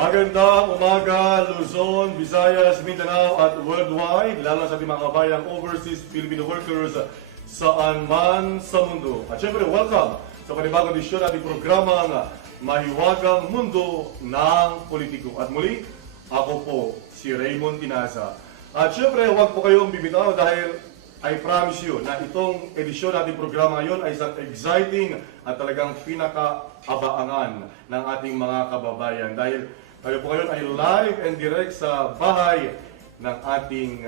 Magandang umaga, Luzon, Visayas, Mindanao at worldwide, lalo sa ating mga kabayang overseas Filipino workers saan man sa mundo. At syempre, welcome sa panibagong edisyon ating programang Mahiwagang Mundo ng Politiko. At muli, ako po si Reymund Tinaza. At syempre, huwag po kayong bibitaw dahil I promise you na itong edisyon nating programa ngayon ay isang exciting at talagang pinaka-abangan ng ating mga kababayan. Dahil tayo po ngayon ay live and direct sa bahay ng ating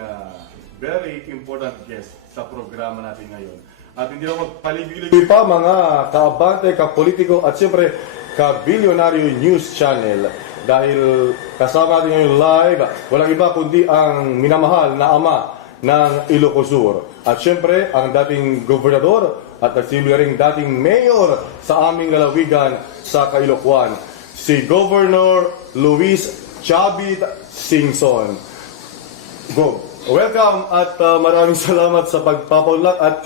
very important guest sa programa natin ngayon. At hindi na magpaligoy pa mga kaabante, kapolitiko at siyempre ka-Bilyonaryo News Channel. Dahil kasama natin ngayon live, walang iba kundi ang minamahal na ama ng Ilocos Sur. At siyempre, ang dating gobernador at nagsilbi ring dating mayor sa aming lalawigan sa Caloocan, si Governor Luis Chavit Singson. Go! Welcome at maraming salamat sa pagpapaunlak at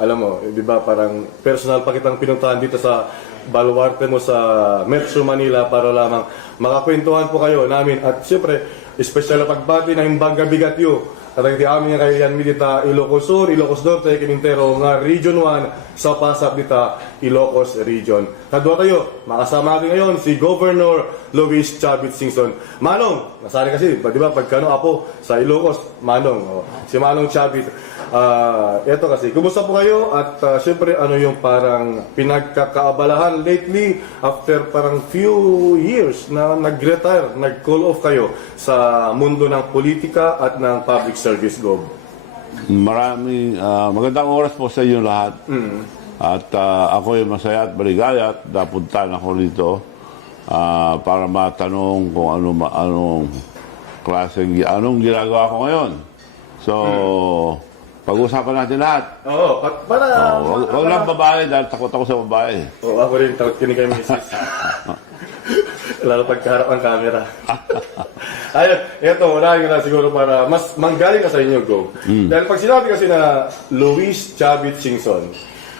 alam mo, di ba parang personal pa kitang pinuntahan dito sa baluarte mo sa Metro Manila para lamang makakwentuhan po kayo namin at siyempre, espesyal na pagbati na himbang gabigatyo at ang amin nga kayan midita Ilocos Sur, Ilocos Norte, Quintero nga Region 1 sa pasap dita Ilocos Region. Kadwa tayo, makasama natin ngayon si Governor Luis Chavit Singson. Manong, nasari kasi, di ba pagkano apo sa Ilocos, Manong, si Manong Chavit. Eto kasi, kumusta po kayo? At syempre, ano yung parang pinagkakaabalahan lately after parang few years na nag-retire, nag-call off kayo sa mundo ng politika at ng public service, Gov? Maraming magandang oras po sa inyo lahat. At ako ay masaya at maligaya at napuntahan ako rito para matanong kung anong klaseng, anong ginagawa ko ngayon. So, pag-usapan natin lahat. Oo, para... Huwag lang babae dahil takot ako sa babae. Oo, ako rin takot kini kay Mrs. Lalo pagkaharap ang camera. Ayun, eto, unahin ko na siguro para mas manggaling ka sa inyo, Go. Dahil pag sinabi kasi na Luis Chavit Singson,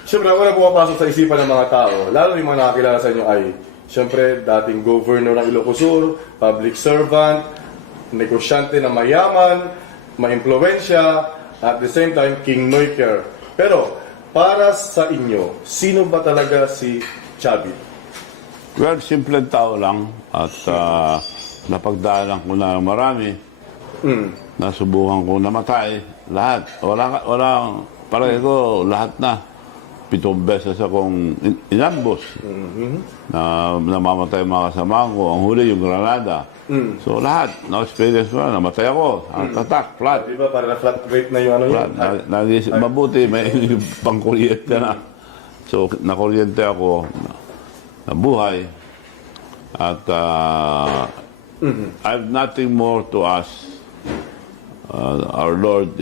siyempre ako na pumapasok sa isipan ng mga tao, lalo yung mga nakakilala sa inyo ay, siyempre, dating governor ng Ilocos Sur, public servant, negosyante na mayaman, maimpluwensya, at the same time, kingmaker. Pero, para sa inyo, sino ba talaga si Chavit? Well, simpleng tao lang at napagdaanan ko na marami. Nasubukan ko namatay. Lahat. Walang parang ko, lahat na. 7 beses akong inambos. Na namamatay mga kasama ko. Ang huli yung Granada. So lahat. Na-experience ko na. Namatay ako. Attack, flat. Di ba? Para na flat rate na yung ano yun. Mabuti. May pang-kuryente na. So, nakuryente ako. Nabuhay. At I have nothing more to ask our Lord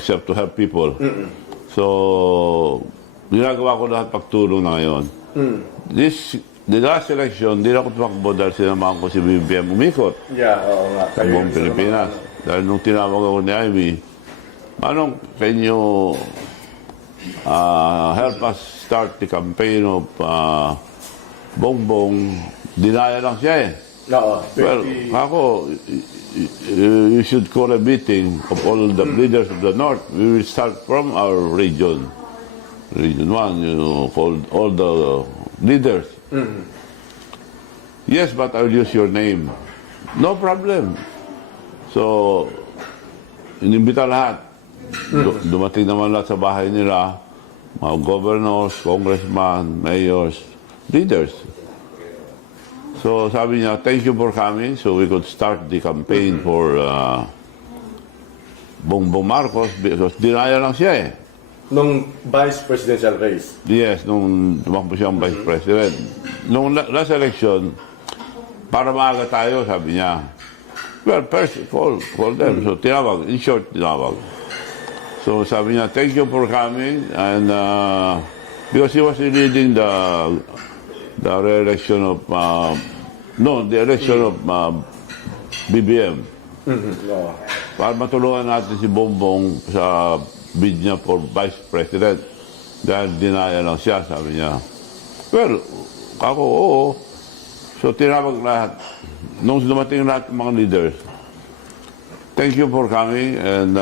except to help people. So, ginagawa ko lahat pagtulong na ngayon. The last election, di na ako tumakbo dahil sinamahan ko si BBM umikot. Yeah, oo nga. Sa buong Pilipinas. Dahil nung tinawag ako ni Ivy, Manong, can you help us start the campaign of Bongbong? Dinaya lang siya eh. No, well, ako, you should call a meeting of all the leaders of the North. We will start from our region. Region 1, you call all the leaders. Yes, but I'll use your name. No problem. So, inimbita lahat. Dumating naman lahat sa bahay nila. Mga governors, congressmen, mayors, leaders. So sabi niya, thank you for coming so we could start the campaign for Bongbong Marcos because dinaya lang siya eh. Nung vice presidential race? Yes, nung tumakbo siyang vice president. Nung last election, para maaga tayo, sabi niya. Well, first, call them. So, tinawag. In short, tinawag. So, sabi niya, thank you for coming. And, because he was leading the re-election of, the election of BBM. Para matulungan natin si Bongbong sa bid niya for Vice President. Dahil dinaya lang siya, sabi niya. Well, ako, oo. So, tinawag lahat. Nung dumating lahat ng mga leaders, thank you for coming and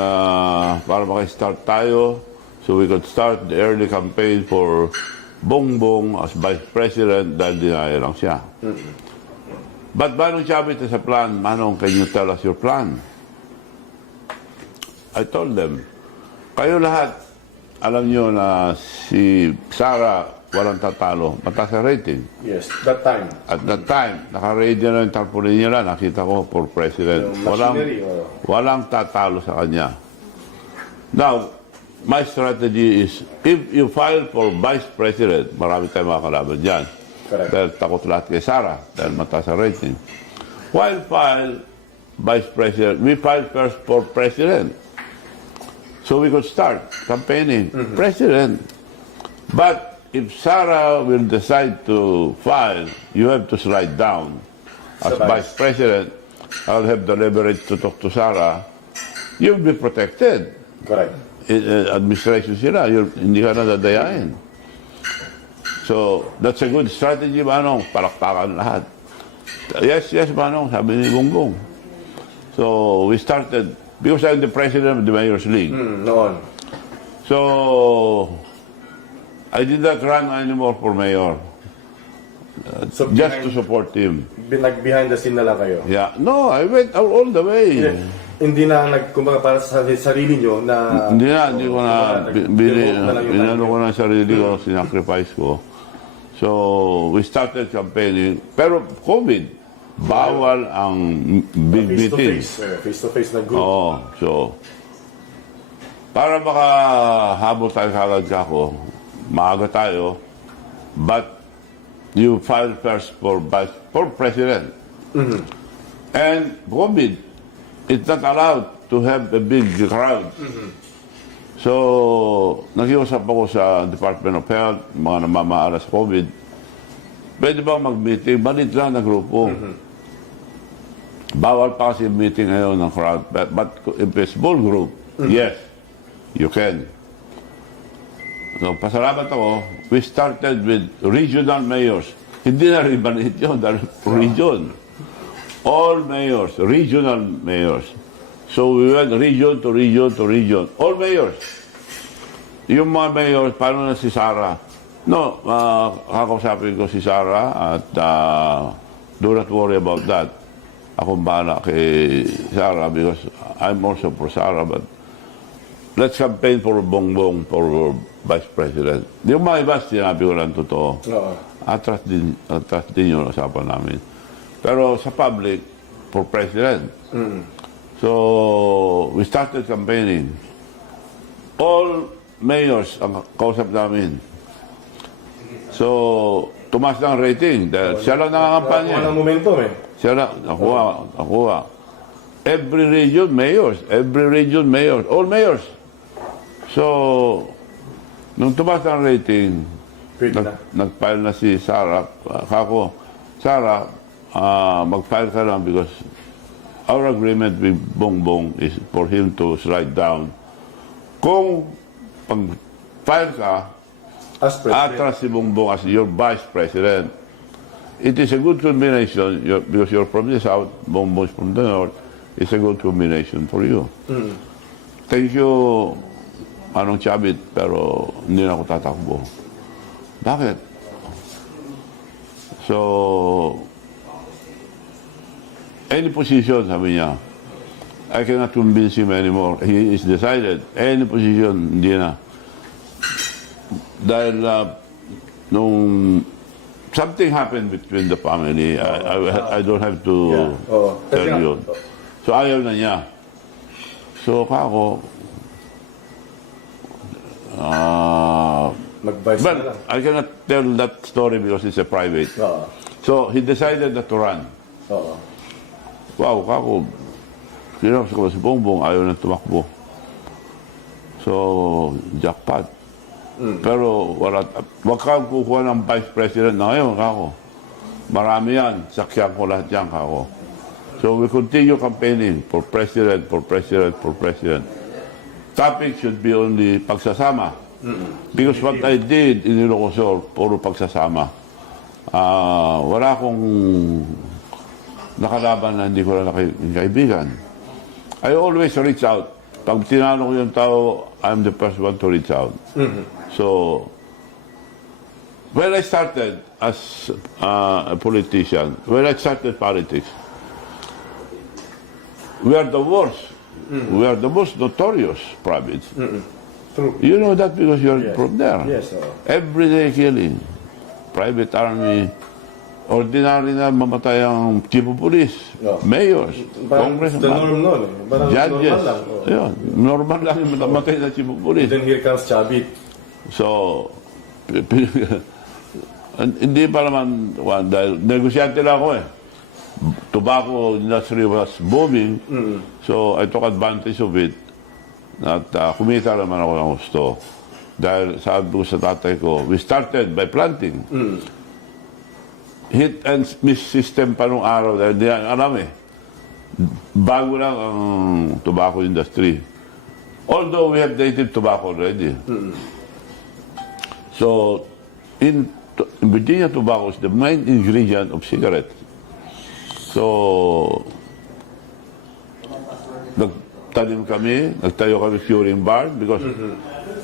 para makistart tayo so we could start the early campaign for Bongbong as Vice President dahil dinaya lang siya. But Manong Chavit is a plan. Manong, can you tell us your plan? I told them, kayo lahat, alam nyo na si Sara walang tatalo. Mataas ang rating. Yes, that time. At that time, naka-ready na yung tarpaulin nila. Nakita ko for president. Walang tatalo sa kanya. Now, my strategy is, if you file for vice president, marami tayong mga kalaban dyan. Correct. Dahil takot lahat kay Sara, dahil mataas ang rating. While file vice president, we file first for president. So we could start campaigning president. But if Sara will decide to file, you have to slide down. As vice president, I'll have the leverage to talk to Sara. You'll be protected. Correct. Administration sila, hindi ka nadadayain. So, that's a good strategy, Manong. Palakpakan lahat. Yes, Manong, sabi ni Bongbong. So, we started, because I'm the president of the Mayor's League. Noon. So, I did not run anymore for mayor. So, Just to support him. Behind the scene na lang kayo? Yeah. No, I went all the way. Yeah. Hindi na kumbaga para sa sarili nyo na... Hindi ko na, binano ko na sarili ko, sinacrifice ko. So, we started campaigning. Pero COVID, bawal ang big meeting. Face-to-face na group. Oo. So, para makahabol tayo kagad kako, maaga tayo, but you file first for president. And COVID, it's not allowed to have a big crowd. So, nakiusap ako sa Department of Health, mga namamaala sa COVID. Pwede ba mag-meeting? Balit lang na grupo. Bawal pa kasi meeting ngayon ng crowd. But if a small group, yes, you can. So, pasalamat ako. We started with regional mayors. Hindi na rin banit yun, dahil region. All mayors, regional mayors. So, we went region to region to region. All mayors. Yung mga mayors, paano na si Sara? No, kakausapin ko si Sara at do not worry about that. Akong bahala kay Sara because I'm also for Sara, but let's campaign for Bongbong for Vice President. Yung mga iba, sinabi ko lang totoo. Atras din yung usapan namin. Pero sa public, for President. So, we started campaigning. All mayors ang kausap namin. So, tumas na ang rating dahil siya lang nakakampanya. Walang momentum eh. Siya lang, nakuha. Every region, mayors. All mayors. So, nung tumas na ang rating, nag-file na si Sara. Sara, mag-file ka lang because our agreement with Bongbong is for him to slide down. Kung pag-file ka, atras si Bongbong as your vice president. It is a good combination because you're from the south, Bongbong is from the north. It's a good combination for you. Thank you, Manong Chavit, pero hindi na ako tatakbo. Bakit? So, any position, sabi niya, I cannot convince him anymore. He is decided. Any position, hindi na. Dahil nung something happened between the family, I don't have to tell you. So ayaw na niya. So kako, Mag-vice but na lang. I cannot tell that story because it's a private. So he decided not to run. Wow, kako, Kinakas ko si Bongbong, ayaw na tumakbo. So, jackpot. Pero wag kang kukuha ng vice president na ngayon, kako. Marami yan, sakyan ko lahat yan, kako. So, we continue campaigning for president, for president, for president. Topic should be only pagsasama. Because what I did in Ilocosur, puro pagsasama. Wala akong nakalaban na hindi ko na kaibigan. I always reach out. Pag tinanong ko yung tao, I'm the first one to reach out. So, when I started as a politician, when I started politics, we are the worst. We are the most notorious province. True. You know that because you're from there. Yes. Everyday killing. Private army. Ordinary na mamatay ang chief of police, mayors, congressmen, the norm nun. Parang judges. normal lang. Yun, normal lang yung mamatay na chief of police. Then here comes Chavit. So, hindi pa naman, dahil negosyante lang ako eh. Tobacco industry was booming, so I took advantage of it. At kumita naman ako ng gusto. Dahil sabi ko sa tatay ko, we started by planting. Hit and miss system pa nung araw dahil di alam eh. Bago lang ang tobacco industry. Although we have native tobacco already. So, in Virginia, tobacco is the main ingredient of cigarette. So, nagtayo kami curing barn because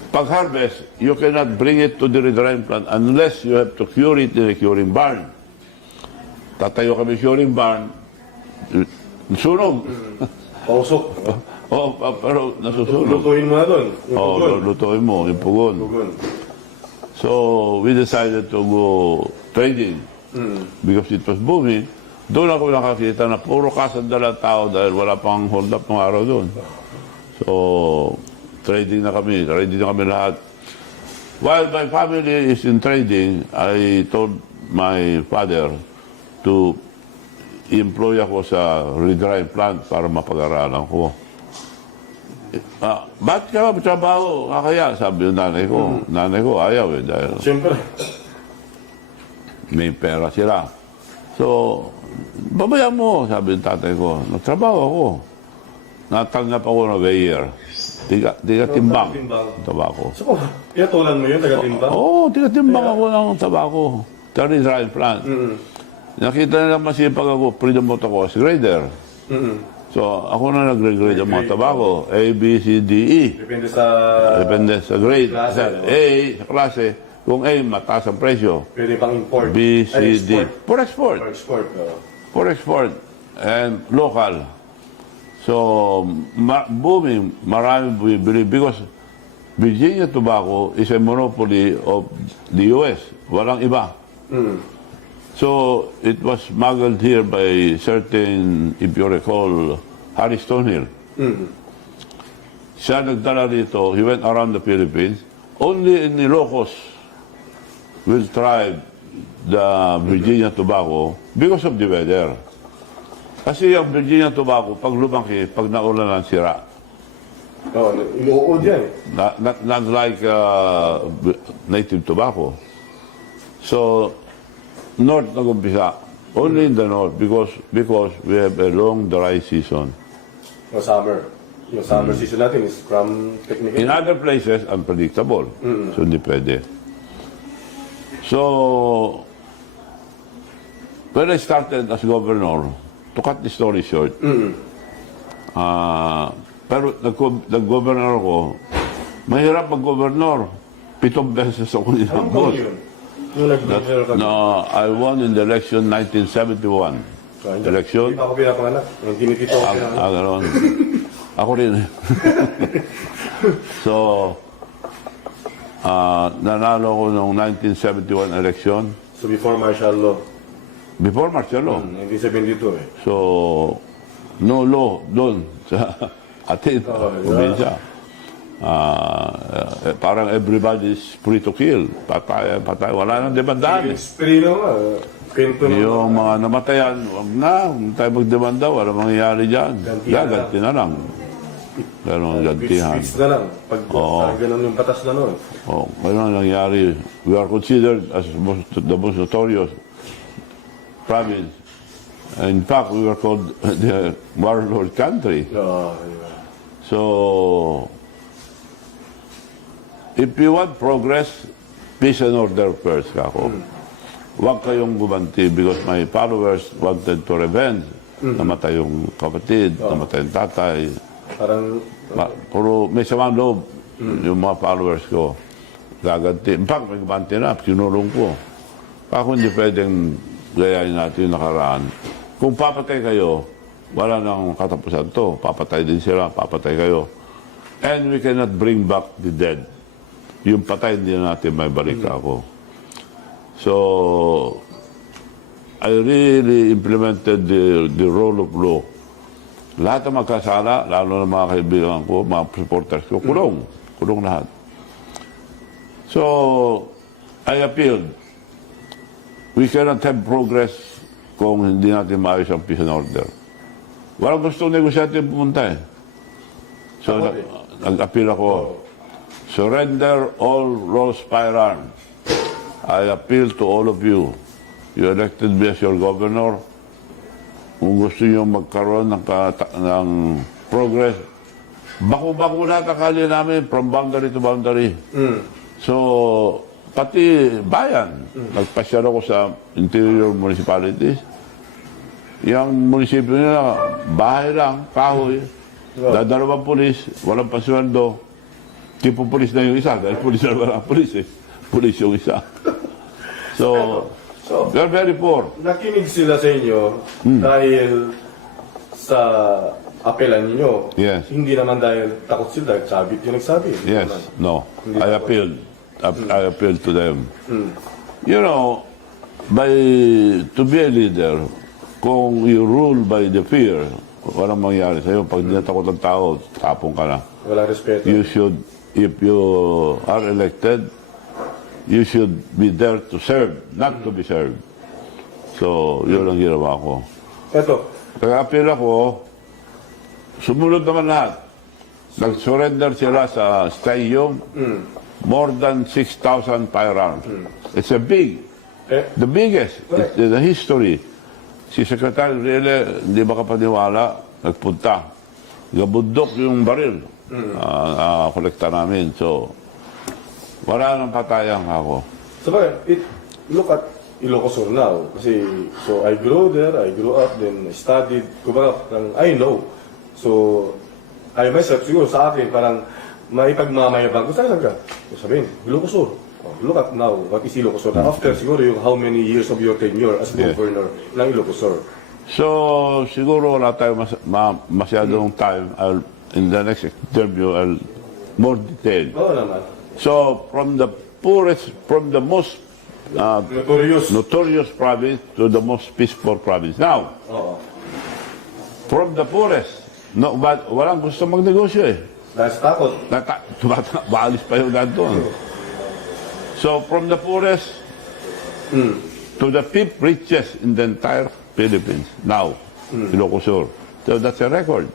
pag-harvest, you cannot bring it to the redrying plant unless you have to cure it in a curing barn. Tatayo kami curing barn, sunog. Pausok. Pero nasusunog. Lutuin mo na doon. Lutuin mo, yung pugon. So, we decided to go trading because it was booming. Doon ako nakakita na puro kasandalang tao dahil wala pang hold up ng araw doon. So, trading na kami lahat. While my family is in trading, I told my father to employ ako sa redrying plant para mapag-aralan ko. Ba't ka ba trabaho? Kaya, sabi yung nanay ko. Nanay ko ayaw eh dahil Siyempre. may pera sila. So, babayaan mo, sabi ng tatay ko. Nagtrabaho ako. Natanggap ako ng year. Tiga-timbang. Tabako. So, pinatulan mo yun, taga-timbang? Oo, tiga-timbang ako ng tabako. Sa redrying plant. Nakita nila masipag ako, pre-demote ako as grader. So, ako na nag-grade ang mga tabako. A, B, C, D, E. Depende sa grade. Klase, no? A, sa klase. Kung A, mataas ang presyo. Pwede pang import. B, C, D. For export. For export. And local. So, booming. Maraming bumibili because Virginia tobacco is a monopoly of the U.S. Walang iba. So, it was smuggled here by certain, if you recall, Harry Stonehill. Siya nagdala dito, he went around the Philippines. Only in Ilocos will try the Virginia tobacco because of the weather. Kasi yung Virginia tobacco, pag lumaki, pag naulan ng sira. Inuod yan. Not like native tobacco. So, north nag-umpisa. Only in the north because we have a long dry season. Yung summer season natin is from technical. In other places, unpredictable. So, hindi pwede. So, when I started as governor, to cut the story short, pero nag-governor ako, mahirap mag-governor. 7 beses ako nilambot. No, I won in the election 1971. Election? Hindi pa ako pinapanganak. Hindi nito ako pinanganak. Ganoon. Ako rin. So, nanalo ko noong 1971 election. So before martial law. Before martial law. 1972 eh. So, no law doon sa atin, probinsya. Parang everybody is free to kill. Patay, wala nang demandahan. Spree naman. Kwento ng Yung mga namatayan, huwag tayo magdemanda, wala mangyayari dyan. Gaganti na lang. Ganon ang gantihan. Bits na lang. Pag ganun yung batas na noon. Ganon ang nangyari. We are considered as the most notorious province. In fact, we were called the warlord country. So, if you want progress, peace and order first, kako. Huwag kayong gumanti because my followers wanted to revenge. Namatay yung kapatid, namatay yung tatay. Parang... Puro may samang loob yung mga followers ko. Gaganti. In fact, may gumanti na, kinulong ko. Ako hindi pwedeng gayahin natin yung nakaraan. Kung papatay kayo, wala nang katapusan to. Papatay din sila, papatay kayo. And we cannot bring back the dead. Yung patay, hindi na natin may balik ako. So, I really implemented the rule of law. Lahat ng magkasala, lalo na mga kaibigan ko, mga supporters ko, kulong. Kulong lahat. So, I appealed. We cannot have progress kung hindi natin maayos ang peace and order. Walang gustong negosyante pumunta eh. So, nag-appeal ako. Surrender all Rolls firearms. I appeal to all of you. You elected me as your governor. Kung gusto niyo magkaroon ng progress, bako-bako lahat ang kali namin from boundary to boundary. So, pati bayan, nagpasyal ako sa interior municipalities. Yung munisipyo nila, bahay lang, kahoy, dadalawang pulis, walang pasweldo. Tipo pulis na yung isa, dahil pulis na walang pulis eh. Pulis yung isa. So, they're very poor. Nakinig sila sa inyo dahil sa apelan ninyo. Yes. Hindi naman dahil takot sila, dahil Chavit yung nagsabi. Yes, no. I appealed. I appealed to them. You know, to be a leader, kung you rule by the fear, walang mangyari sa'yo. Pag dinatakot ang tao, tapong ka na. Walang respeto. You should, if you are elected, you should be there to serve, not to be served. So, yun ang ginawa ko. Eto. Kaya-appeal ako, sumunod naman lahat. Nag-surrender sila sa stadium, more than 6,000 firearms. It's a the biggest in the history. Si Secretary Rele, hindi makapaniwala, nagpunta. Gabundok yung baril. Kolekta namin. So, wala nang patayang ako. So, look at Ilocos Sur now. Kasi, so I grew there, I grew up, then I studied. Kumbaga, I know. So, I myself, siguro sa akin, parang maipagmamayabang. Kung saan ka? Sabihin, Ilocos Sur. Look at now, what is Ilocos Sur? After siguro yung how many years of your tenure as governor ng Ilocos Sur. So, siguro wala tayo masyadong time. In the next interview, I'll more detail. Oo naman. So, from the most notorious province to the most peaceful province. Now, from the poorest, walang gusto magnegosyo eh. Dahil sa takot. Maalis pa yung doon. So, from the poorest to the fifth richest in the entire Philippines, now, Ilocos Sur. So, that's a record.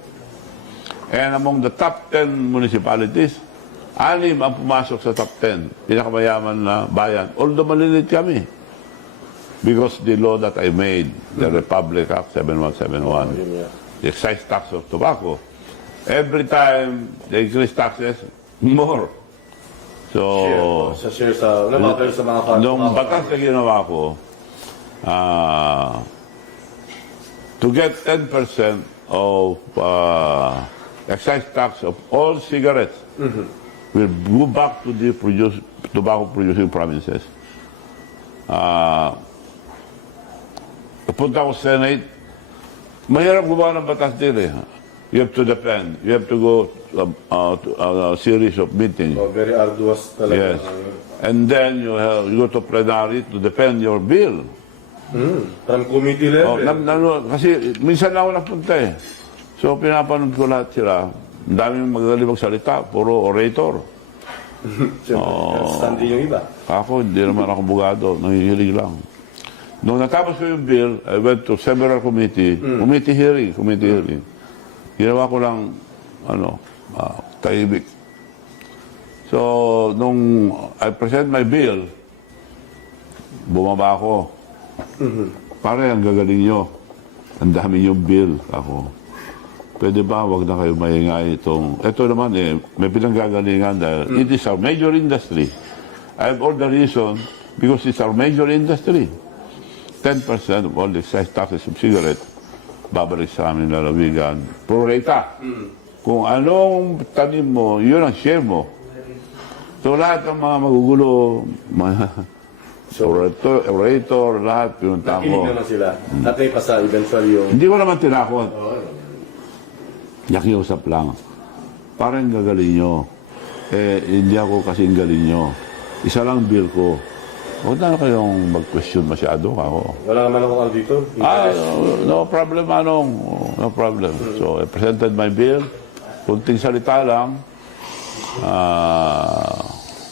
And among the top 10 municipalities, 6 ang pumasok sa top 10, pinakamayaman na bayan. Although malilit kami. Because the law that I made, the Republic Act 7171, the excise tax of tobacco, every time they increase taxes, more. So, share sa mga nung batas na ginawa ko, to get 10% of excise tax of all cigarettes, will go back to the tobacco-producing provinces. Napunta ako sa Senate, mahirap gumawa ng batas din eh. You have to defend. You have to go to a series of meetings. Very arduous talaga. Yes. And then you go to plenary to defend your bill. From committee level. Kasi minsan lang ako napunta eh. So pinapanood ko lahat sila. Ang daming magaling magsalita, puro orator. Standing yung iba. Ako, hindi naman ako bugado, nangihilig lang. Nung natapos ko yung bill, I went to several committee hearing. Ginawa ko lang, tahimik. So, nung I present my bill, bumaba ako. Pare, ang gagaling nyo. Ang dami yung bill. Ako, pwede ba, wag na kayo maingay itong... Ito naman may pinanggagalingan dahil it is our major industry. I have all the reason because it's our major industry. 10% of all the excise taxes of cigarette, babalik sa amin lalawigan. Pro rata. Kung anong tanim mo, yun ang share mo. So lahat ng mga magugulo, mga orator, lahat pinunta ko. Nakinig naman sila. Natay pa sa eventual yung... Hindi ko naman tinakot. Nakiusap lang. Parang gagaling nyo. Hindi ako kasing galing nyo. Isa lang bill ko. Huwag na kayong mag-question masyado ako. Wala naman akong auditor. No problem, Manong. No problem. So, I presented my bill. Kunting salita lang.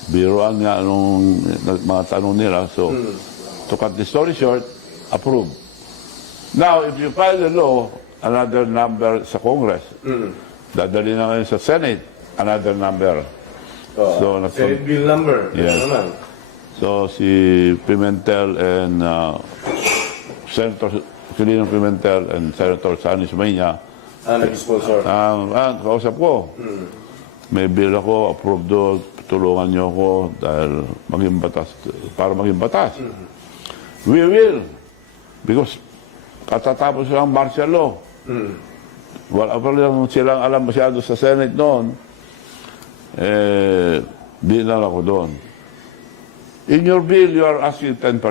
Biruan nga nung mga tanong nila. So, to cut the story short, approve. Now, if you file the law, another number sa Congress. Dadali na ngayon sa Senate, another number. So, Senate bill number. Yes. Naman. So, si Pimentel and Senator Filino Pimentel and Senator Sanis Maya, nag-sponsor. kausap ko. May bill ako, approve doon, tulungan niyo ako dahil maging batas, para maging batas. We will. Because katatapos lang martial law. Wala pa lang silang alam masyado sa Senate noon. Di lang ako doon. In your bill, you are asking 10%.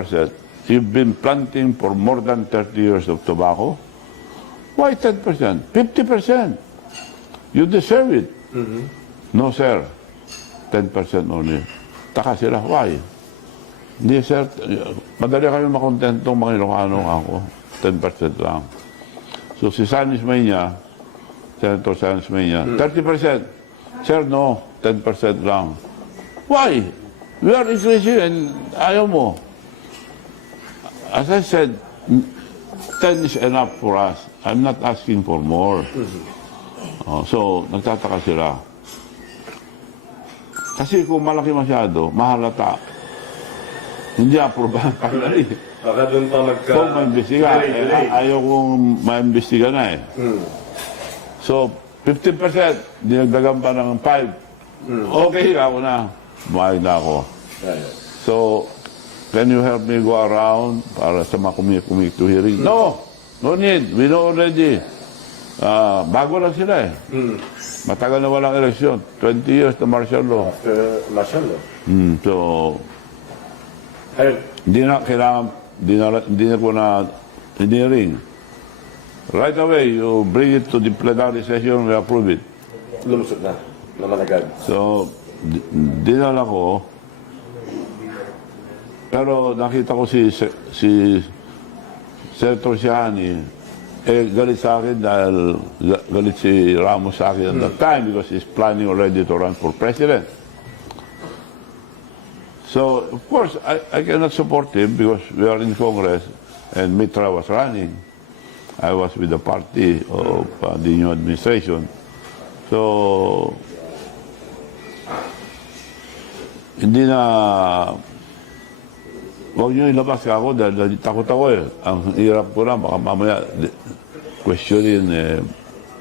You've been planting for more than 30 years of tobacco. Why 10%? 50%. You deserve it. No, sir. 10% only. Taka sila, why? Hindi, sir. Madali kayo makontentong mga Ilocano ako. 10% lang. So, si Sanis Maya, Senator Sanis Maya, 30%. Sir, no. 10% lang. Why? We are increasing and ayaw mo. As I said, 10 is enough for us. I'm not asking for more. So, nagtataka sila. Kasi kung malaki masyado, mahalata. Hindi aprobahan kagad. Baka doon pa Kung maimbestiga, ayaw kong maimbestiga na So, 15%, dinagdagan pa ng 5. Okay, ako na. Bumayag na ako. So, can you help me go around para sa mga kumik to hearing? No! No need. We know already. Bago lang sila Matagal na walang eleksyon. 20 years na martial law. Martial law? So, hindi na kailangan, hindi na ko na hearing. Right away, you bring it to the plenary session, we approve it. Lumusot na. Naman agad. So, dinala ko. Pero nakita ko si Senator Siani, galit sa akin dahil galit si Ramos sa akin at that time because he's planning already to run for president. So, of course, I cannot support him because we are in Congress and Mitra was running. I was with the party of the new administration. So, hindi na, huwag nyo ilabas ka ako dahil takot ako Ang hirap ko na, baka mamaya questionin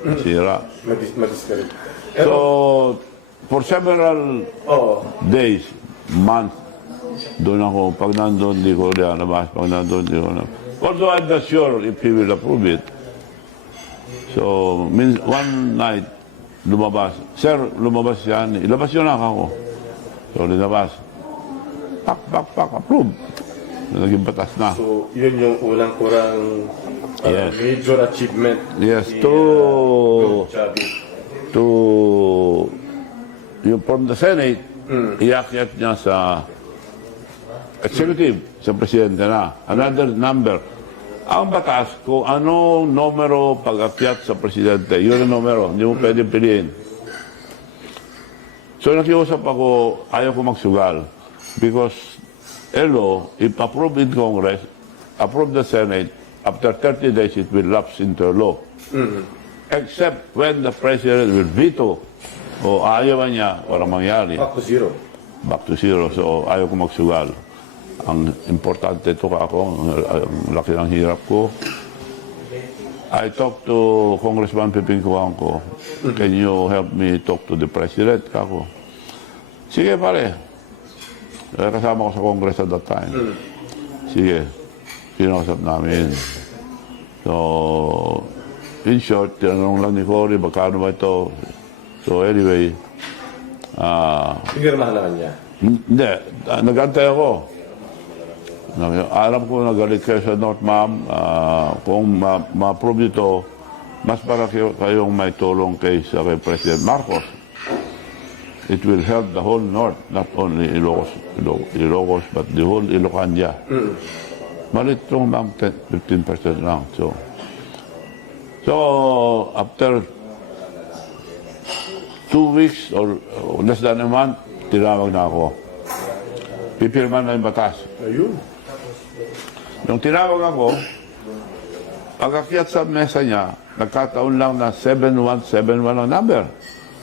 masira. Madiscourage. So, for several days, months, doon ako. Pag nandun, di ko labas. Pag nandun, di ko labas. Although I'm not sure if he will approve it. So, one night, lumabas. Sir, lumabas yan. Ilabas yun lang ako. So, linabas. Pak, approve. Naging batas na. So, yun yung unang kurang major achievement. Yes, Chavit. From the Senate, iakyat niya sa executive, sa presidente na. Another number. Ang batas, kung anong numero pag-akyat sa presidente, yun ang numero. Hindi mo pwedeng piliin. So, nakiusap ako, ayaw ko magsugal. Because, if approved in Congress, approved the Senate, after 30 days it will lapse into law. Except when the President will veto o ayaw niya, walang mangyari. Back to zero. Back to zero. So ayaw ko magsugal. Ang importante ito ako, ang laki ng hirap ko. I talked to Congressman Piping Kuangco. Can you help me talk to the President? Kako. Sige pare. Kasama ko sa Congress at that time. Sige. Pinausap namin. So, in short, tinanong lang ni Cory, magkano ba ito? So anyway, Pinirmahan naman niya. hindi, nag-antay ako. Alam ko nagalit kayo sa North, ma'am. Kung ma-approve ito, mas para kayong may tulong kay President Marcos. It will help the whole North, not only Ilocos, but the whole Ilocania. Malit itong ma'am, 15% lang. So, after 2 weeks or less than a month, tinawag na ako. Pipirman na yung batas. Ayun. Nung tinawag ako, pag-akyat sa mesa niya, nagkataon lang na 7171 ang number.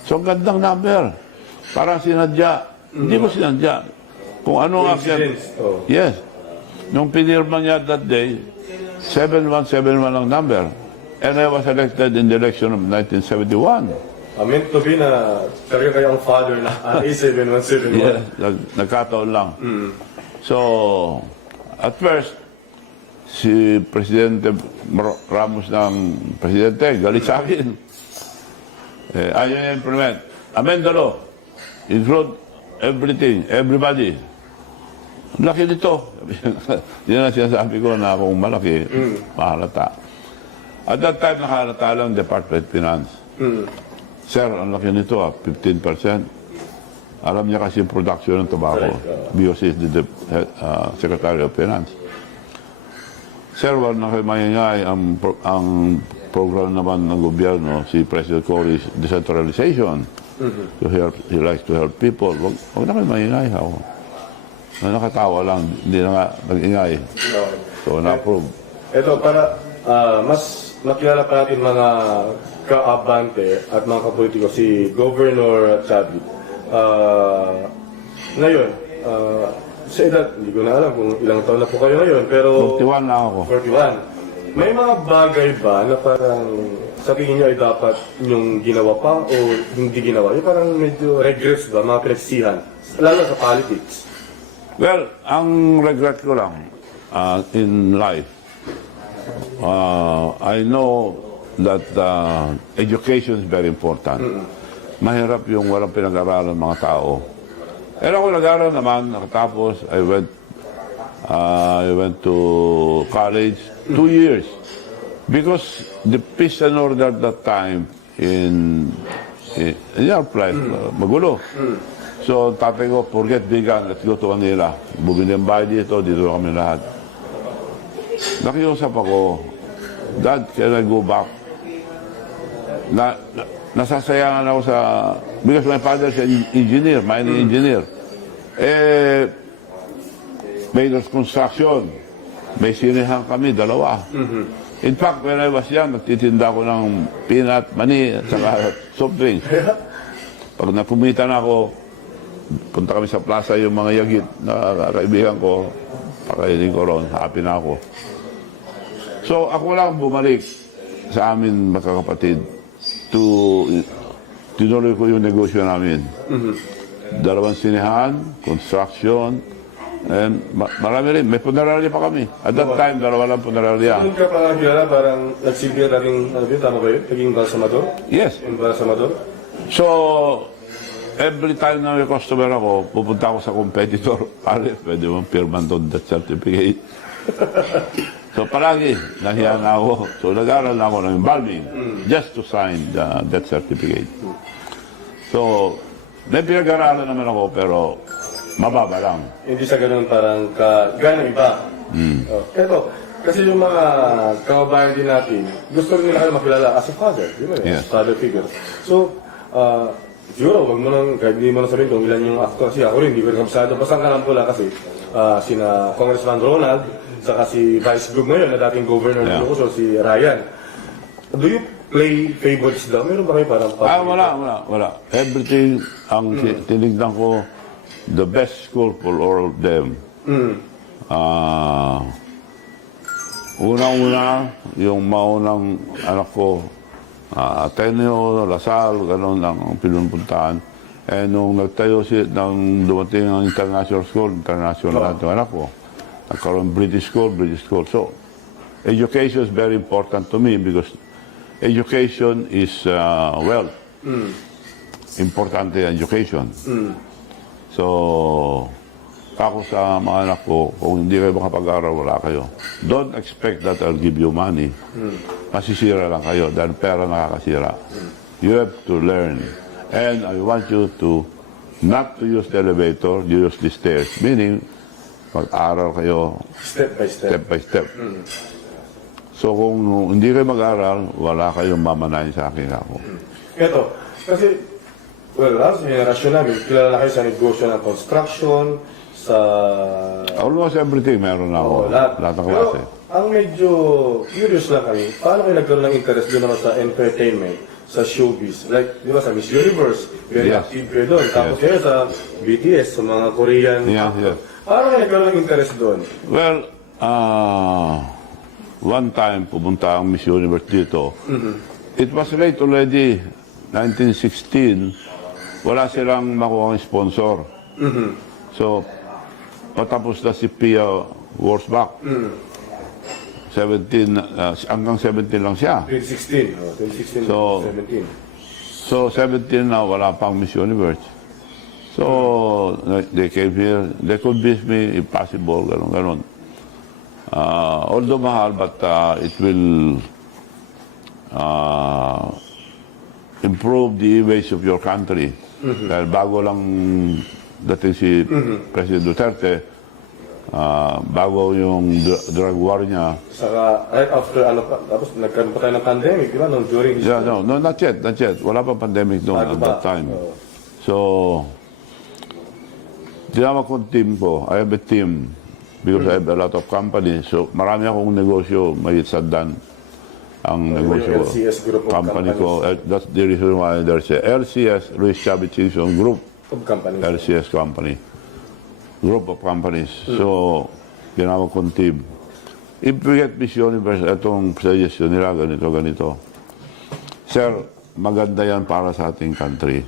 So, gandang number. Parang sinadya. Hindi ko sinadya. Kung ano ang akyat. Oh. Yes. Nung pinirma niya that day, 7171 ang number. And I was elected in the election of 1971. Meant to be na talaga kayang father na A7171. Yes, nagkataon lang. So, at first, si Presidente Ramos ng Presidente, galit sa akin. Ayaw niya implement. Amend the law. Include everything, everybody. Laki nito. Yan ang sinasabi ko na kung malaki, mahalata. At that time, nakahalata lang Department of Finance. Sir, ang laki nito, 15%. Alam niya kasi yung production ng tobacco. BOC is the Secretary of Finance. Sir, wala na kayo mayingay. Ang program naman ng gobyerno, si President Cory's decentralization. So he likes to help people. Wag na kayo mayingay. Nakatawa lang. Hindi na nga nag-ingay. So, na-approve. Ito, para mas makilala pa natin mga ka-abante at mga kapolitiko, si Governor Chavit. Ngayon, sa edad, hindi ko na alam kung ilang taon na po kayo ngayon, pero... 41 na ako. 41. May mga bagay ba na parang sa tingin niyo ay dapat yung ginawa pa o hindi ginawa? Yung parang medyo regrets ba, mga pinagsisihan, lalo sa politics? Well, ang regret ko lang in life, I know that education is very important. Mahirap yung walang pinag-aralan mga tao. Pero ako nag-aral naman, nakatapos, I went to college 2 years. Because the peace and order at that time in our place, magulo. So tatay ko, forget Bigan, let's go to Manila. Bumili ang bahay dito kami lahat. Nakiusap ako, Dad, can I go back? Nasasayangan ako sa... Because my father is an engineer, mining engineer. May construction. May sinihan kami, 2. In fact, when I was young, nagtitinda ko ng peanut, mani, at saka soft drinks. Pag napumitan ako, punta kami sa plaza yung mga yagit na kaibigan ko, pakainin ko ron, happy na ako. So, ako lang bumalik sa amin, magkakapatid, tinuloy ko yung negosyo namin. 2 sinihan, construction, and marami rin. May punerarya pa kami. At that time, 2 lang punerarya. Doon ka parang kilala, parang nagsilbi na rin, tama ba yun? Naging balsamador? Yes. Yung balsamador? So, every time na may customer ako, pupunta ako sa competitor. Pare, pwede mong pirman doon that certificate. So, palagi, nahiya na ako. So, nag-aral na ako ng embalming just to sign that certificate. So, may pinag-aralan naman ako, pero mababa lang. Hindi sa ganun parang gano'ng iba. Eto, kasi yung mga kababayan din natin, gusto rin nila kayo makilala as a father. Di ba? Yes. As father figure. So, siguro, wag mo nang, kahit hindi mo na sabihin kung ilan yung actor. Kasi ako rin, hindi ko rin kabisado. Basta ang alam ko lang kasi, sina Congressman Ronald, saka si Vice Gov ngayon na dating governor ng Yeah. Ilocos, si Ryan. Do you play favorites daw? Meron ba kayo parang Wala. Everything, ang tinignan ko, the best school for all of them. Unang-una, yung maunang anak ko, Ateneo, Lasal, gano'n ang pinupuntahan. Eh, nung nagtayo nang dumating ang international school, international natin anak ko. Nagkaroon British school. So, education is very important to me because education is wealth. Importante education. So, ako sa mga anak ko, kung hindi kayo makapag-aral, wala kayo. Don't expect that I'll give you money. Masisira lang kayo dahil pera nakakasira. You have to learn. And I want you to not to use the elevator, you use the stairs. Meaning, mag-aral kayo step by step? So kung hindi kayo mag-aral, wala kayong mamanayin sa akin ako. Ito, kasi, sa generasyon namin, kilala kayo sa negosyo ng construction, sa... Almost everything meron na ako. Lahat ng klase. Pero, ang medyo curious lang kami, paano kayo nagkaroon ng interest doon naman sa entertainment, sa showbiz? Like, di ba sa Miss Universe, very Yes. active kayo doon. Tapos kayo sa BTS, sa mga Korean actors. Paano kayo nagkaroon ng interest doon? Well, one time pumunta ang Miss Universe dito. It was late already, 1916. Wala silang makuha ng sponsor. So, patapos na si Pia Worsbach. 17, hanggang 17 lang siya. 2016, So, 17. So, 17 na, wala pang Miss Universe. So, they came here. They convinced me, if possible, gano'n. Although mahal, but it will improve the image of your country. Dahil bago lang dating si President Duterte, bago yung drug war niya. Saka, right after, tapos nagkaroon pa tayo ng pandemic, di ba? During his... Yeah, no, not yet. Wala pa pandemic noon at that time. So, tinawag kong team ko. I have a team because I have a lot of companies. So, marami akong negosyo, may sandan ang negosyo. LCS group of company ko. That's the reason why there's a LCS, Luis Chavit Singson Group. Of companies. LCS company. Group of companies. So, ginawag kong team. If we get Miss Universe, itong suggestion nila, ganito. Sir, maganda yan para sa ating country.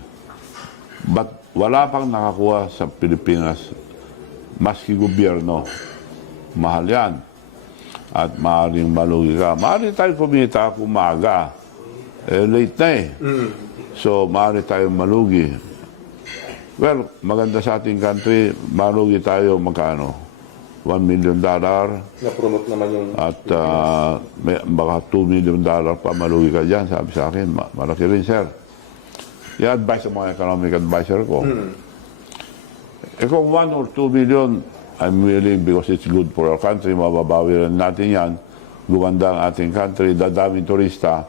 But wala pang nakakuha sa Pilipinas, maski gobyerno. Mahal yan. At maaaring malugi ka. Maaari tayo kumita kung maaga. Late na eh. So, maaari tayong malugi. Well, maganda sa ating country, malugi tayo magkano? $1 million. Na-promote naman yung... At baka $2 million pa malugi ka dyan, sabi sa akin. Malaki rin, sir. I-advise ang mga economic advisor ko. Kung 1 or 2 million, I'm willing because it's good for our country. Mababawi rin natin yan. Gumanda ang ating country, dadaming turista,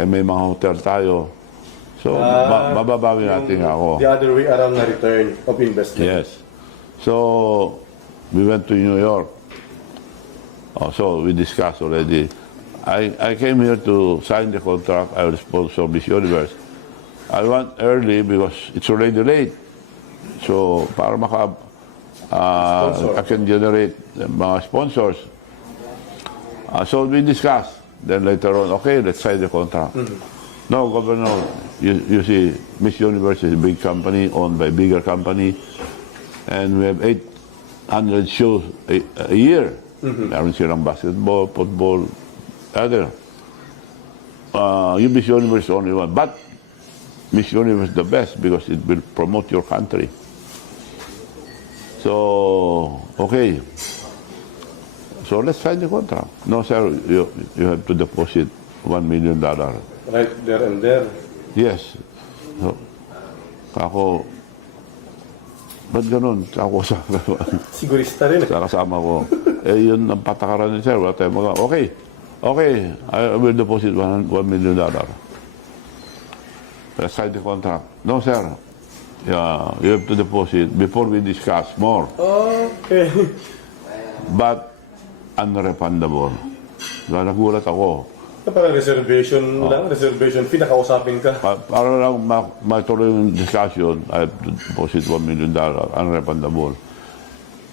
may mga hotel tayo. So, mababawi natin ako. The other way around na return of investment. Yes. So, we went to New York. So, we discussed already. I came here to sign the contract. I will sponsor Miss Universe. I want early because it's already late. So, para I can generate mga sponsors. So, we discussed. Then later on, okay, let's sign the contract. No, Governor, you see, Miss Universe is a big company owned by a bigger company, and we have 800 shows a year. Meron silang basketball, football, other. Miss Universe is only one, but Miss Universe is the best because it will promote your country. So, okay. So let's sign the contract. No, sir, you have to deposit $1 million. Right there and there. Yes. So, ako, ba't ganun? Ako sa Sigurista rin. sa kasama ko. Yun ang patakaran ni sir. Wala tayong mga, okay, I will deposit $1 million. Let's sign the contract. No, sir. Yeah, you have to deposit before we discuss more. Okay. But unrefundable. Nagulat ako. Parang reservation lang, reservation fee, nakausapin ka. Para lang matuloy yung discussion, I have to deposit $1 million, unrefundable.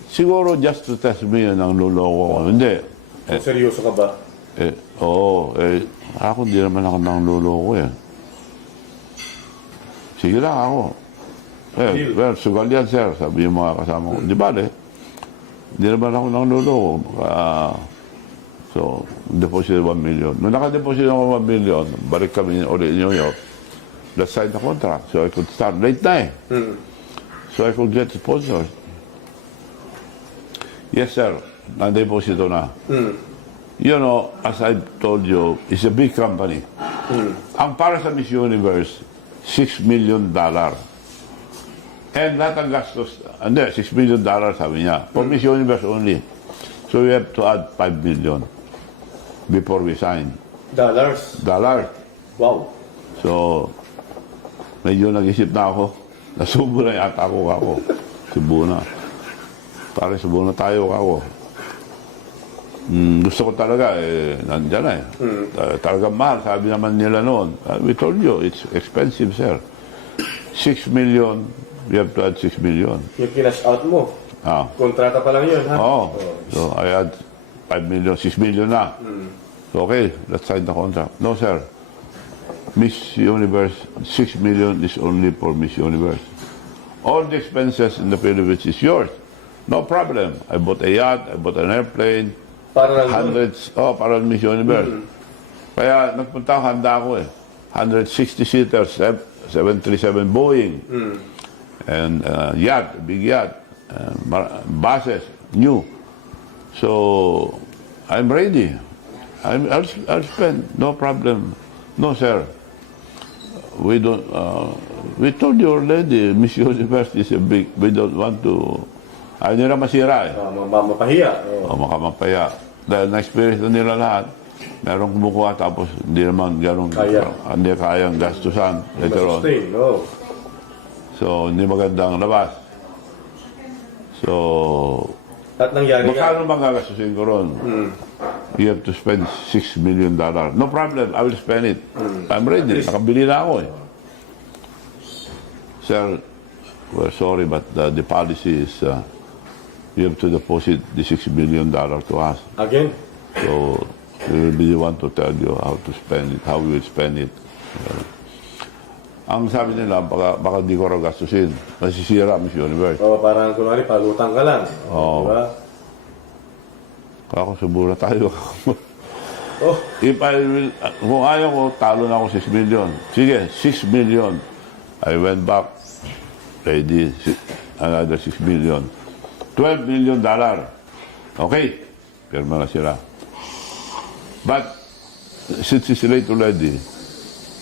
Siguro just to test me yun ang luloko ko. Hindi. Seryoso ka ba? Oo. Ako hindi naman ako nang luloko eh. Sige lang ako. Well, sugal yan, sir, sabi yung mga kasama ko. Di ba, hindi naman ako nang luloko. So, deposit $1 million. Nung naka-deposit ako $1 million, balik kami ulit in New York. Let's sign the contract so I could start late na eh. So I could get sponsors. Yes, sir. Na-deposito na. You know, as I told you, it's a big company. Ang para sa Miss Universe, $6 million. And lahat ang gastos, hindi, $6 million sabi niya. For Miss Universe only. So we have to add $5 million before we sign. Dollars? Wow. So, medyo nag-isip na ako. Nasubo na yata ako. Subo na. Pare, subo na tayo ako. Gusto ko talaga, nandyan na eh. Talagang mahal, sabi naman nila noon. We told you, it's expensive, sir. 6 million, we have to add 6 million. Yung kinash out mo, kontrata pa lang yun, ha? Oo. So, I add 5 million, 6 million na. So, okay, let's sign the contract. No, sir. Miss Universe, 6 million is only for Miss Universe. All the expenses in the Philippines is yours. No problem. I bought a yacht, I bought an airplane, Para hundreds, para Miss Universe. Kaya nagpunta ako, handa ako eh. 160 seaters, 737 Boeing, and yacht, big yacht, buses, new. So, I'm ready. I'll spend, no problem. No, sir. We don't, we told you already, Miss Universe is a big, we don't want to, ayaw nila masira eh. Mapahiya. Makamapaya. Dahil na-experience na nila lahat, merong kumukuha tapos hindi naman gano'ng hindi kayang gastusan later on. So, hindi magandang labas. So, at nangyari magkano bang gagastusin ko ron? You have to spend $6 million. No problem, I will spend it. I'm ready. Nakabili na ako eh. Sir, we're sorry, but the policy is you have to deposit the $6 million to us. Again? So, we will be the one to tell you how to spend it, how we will spend it. Ang sabi nila, baka di ko raw gastusin. Nasisira Miss Universe. Parang kunwari, palutang ka lang. Diba? Ako subura tayo. If I will, kung ayaw ko, talo na ako 6 million. Sige, 6 million. I went back, ready, another 6 million. $12 million. Okay, pirma na sila. But, since it's late already,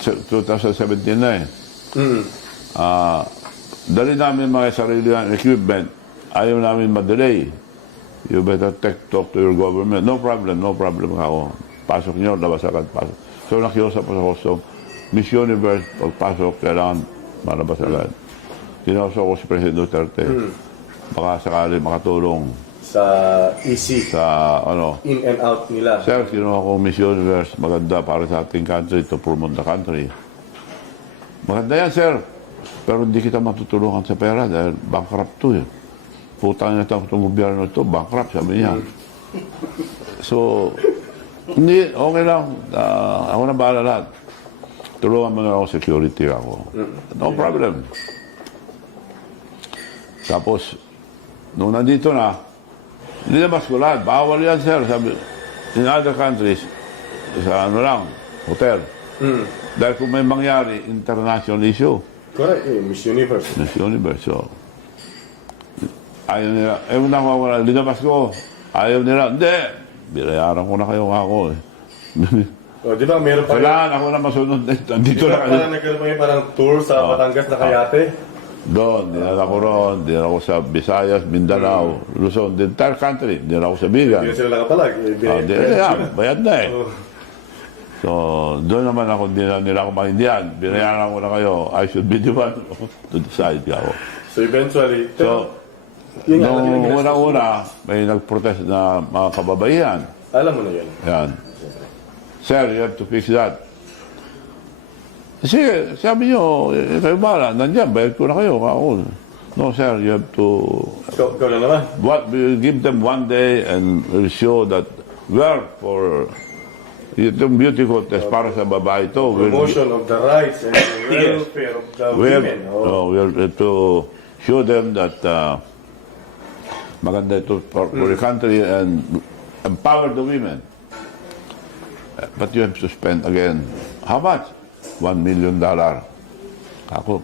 2017 na eh. Dali namin mga sarili ng equipment. Ayaw namin madelay. You better talk to your government. No problem ako. Pasok nyo, labas agad, pasok. So, nakiusap po sa custom. Miss Universe, pagpasok, kailangan malabas agad. Kinausap ko si President Duterte. Baka sakali makatulong. Sa EC. Sa, in and out nila. Sir, kinuha ko Miss Universe. Maganda para sa ating country to promote the country. Maganda yan, sir. Pero hindi kita matutulungan sa pera dahil bankrupt to eh. Putang na itong gobyerno ito, bankrupt, sabi niya. So, hindi, okay lang. Ako na bahala lahat. Tulungan mo na ako, security ako. No problem. Tapos, nung nandito na, nilabas ko lahat. Bawal yan, sir. Sabi, in other countries, sa hotel. Dahil kung may mangyari, international issue. Correct, Miss Universe. Miss Universe, so. Ayaw nila. Ewan na ako, linabas ko. Ayaw nila. Hindi. Binayaran ko na kayo ako eh. Di ba, meron pa kailangan ako na masunod. Dito na kayo. Parang nagkaroon pa parang tour sa Batangas na Kayate. Doon, dinala ko ron. Dinala ko sa Visayas, Mindanao, Luzon, the entire country. Dinala ko sa Bigan. Hindi sila nakapalag. Bayad na eh. So, doon naman ako, nila ako maintindihan. Binayaran ko na kayo. I should be the one to decide ako. So, eventually, Yun nga, Nung ginastos mo. una-una, may nag-protest na mga kababaihan. Alam mo na yun. Yan. Sir, you have to fix that. Kasi sabi nyo, kayo ba, nandiyan, bayad ko na kayo. Ako. No, sir, you have to... Ikaw na naman. We'll give them one day and we'll show that we are for... Itong beauty contest para sa babae ito. Promotion of the rights and the welfare of the We have, women. we have to show them that maganda ito for the country and empower the women. But you have to spend again, how much? $1 million. Ako,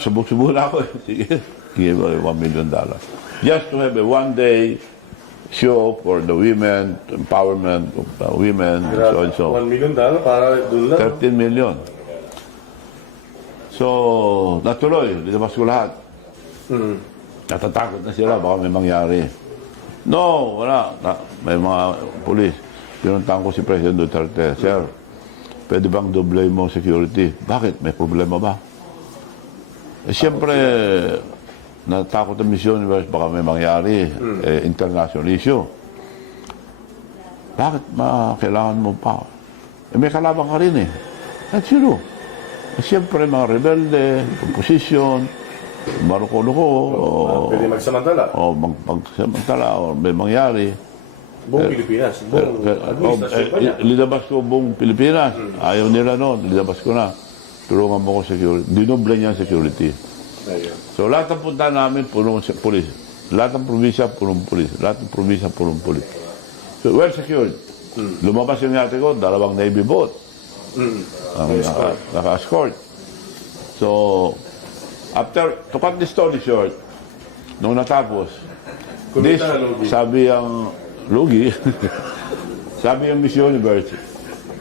subok-subok na ako. Sige, give $1 million. Just to have a one-day show for the women, empowerment of the women, and so and so. $1 million para doon lang. 13 million. So, natuloy, linabas ko lahat. Natatakot na sila, baka may mangyari. No, wala. May mga pulis. Pinuntahan ko si President Duterte, Sir, pwede bang doble mo security? Bakit? May problema ba? Siyempre, natakot ang Miss Universe, baka may mangyari. International issue. Bakit kailangan mo pa? May kalaban ka rin eh. At sino? Siyempre, mga rebelde, opposition, maruko-luko, Pwede magsamantala. o magsamantala, o may mangyari. Buong Pilipinas. Buong administrasyon pa niya. Linabas ko buong Pilipinas. Ayaw nila noon. Linabas ko na. Tulungan mo ko security. Dinoble niya ang security. Ayun. So lahat ng punta namin, punong pulis. Lahat ng probinsya, punong pulis. Lahat ng probinsya, punong pulis. So well secured. Lumabas yung yate ko, 2 Navy boat. Naka-escort. So, to cut the story short, nung natapos, Kumita na lugi. sabi ang Lugi, sabi ang Miss Universe,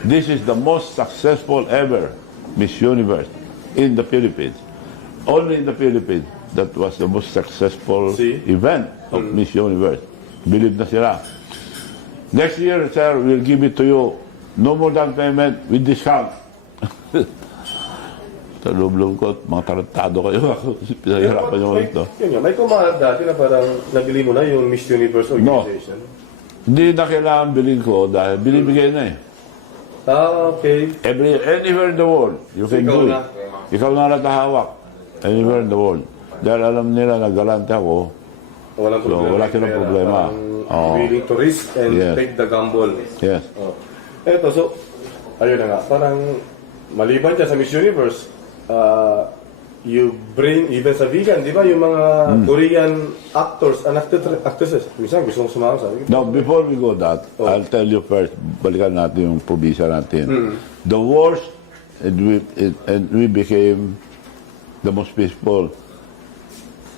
this is the most successful ever Miss Universe in the Philippines. Only in the Philippines, that was the most successful See? event of Miss Universe. Believe na sila. Next year, sir, we'll give it to you. No more down payment with discount. Sa loob-loob ko, mga tarantado kayo. Pinahirapan nyo ito. Yun nga, may kumalat dati na parang nabili mo na yung Miss Universe organization. Hindi na kailangan bilhin ko dahil binibigay na eh. Okay. Anywhere in the world, you can Ikaw do it. na. Ikaw na natahawak. Anywhere in the world. Dahil alam nila na galante ako, Walang so problema. wala silang Kaya problema. parang willing to risk and Yes. take the gamble. Yes. Oh. Eto, so, ayun na nga, parang maliban dyan sa Miss Universe, you bring, even sa vegan, di ba, yung mga Korean actors and actresses, minsan gusto mong sumama sa Now, before we go that, I'll tell you first, balikan natin yung probinsya natin. The worst, and we became the most peaceful.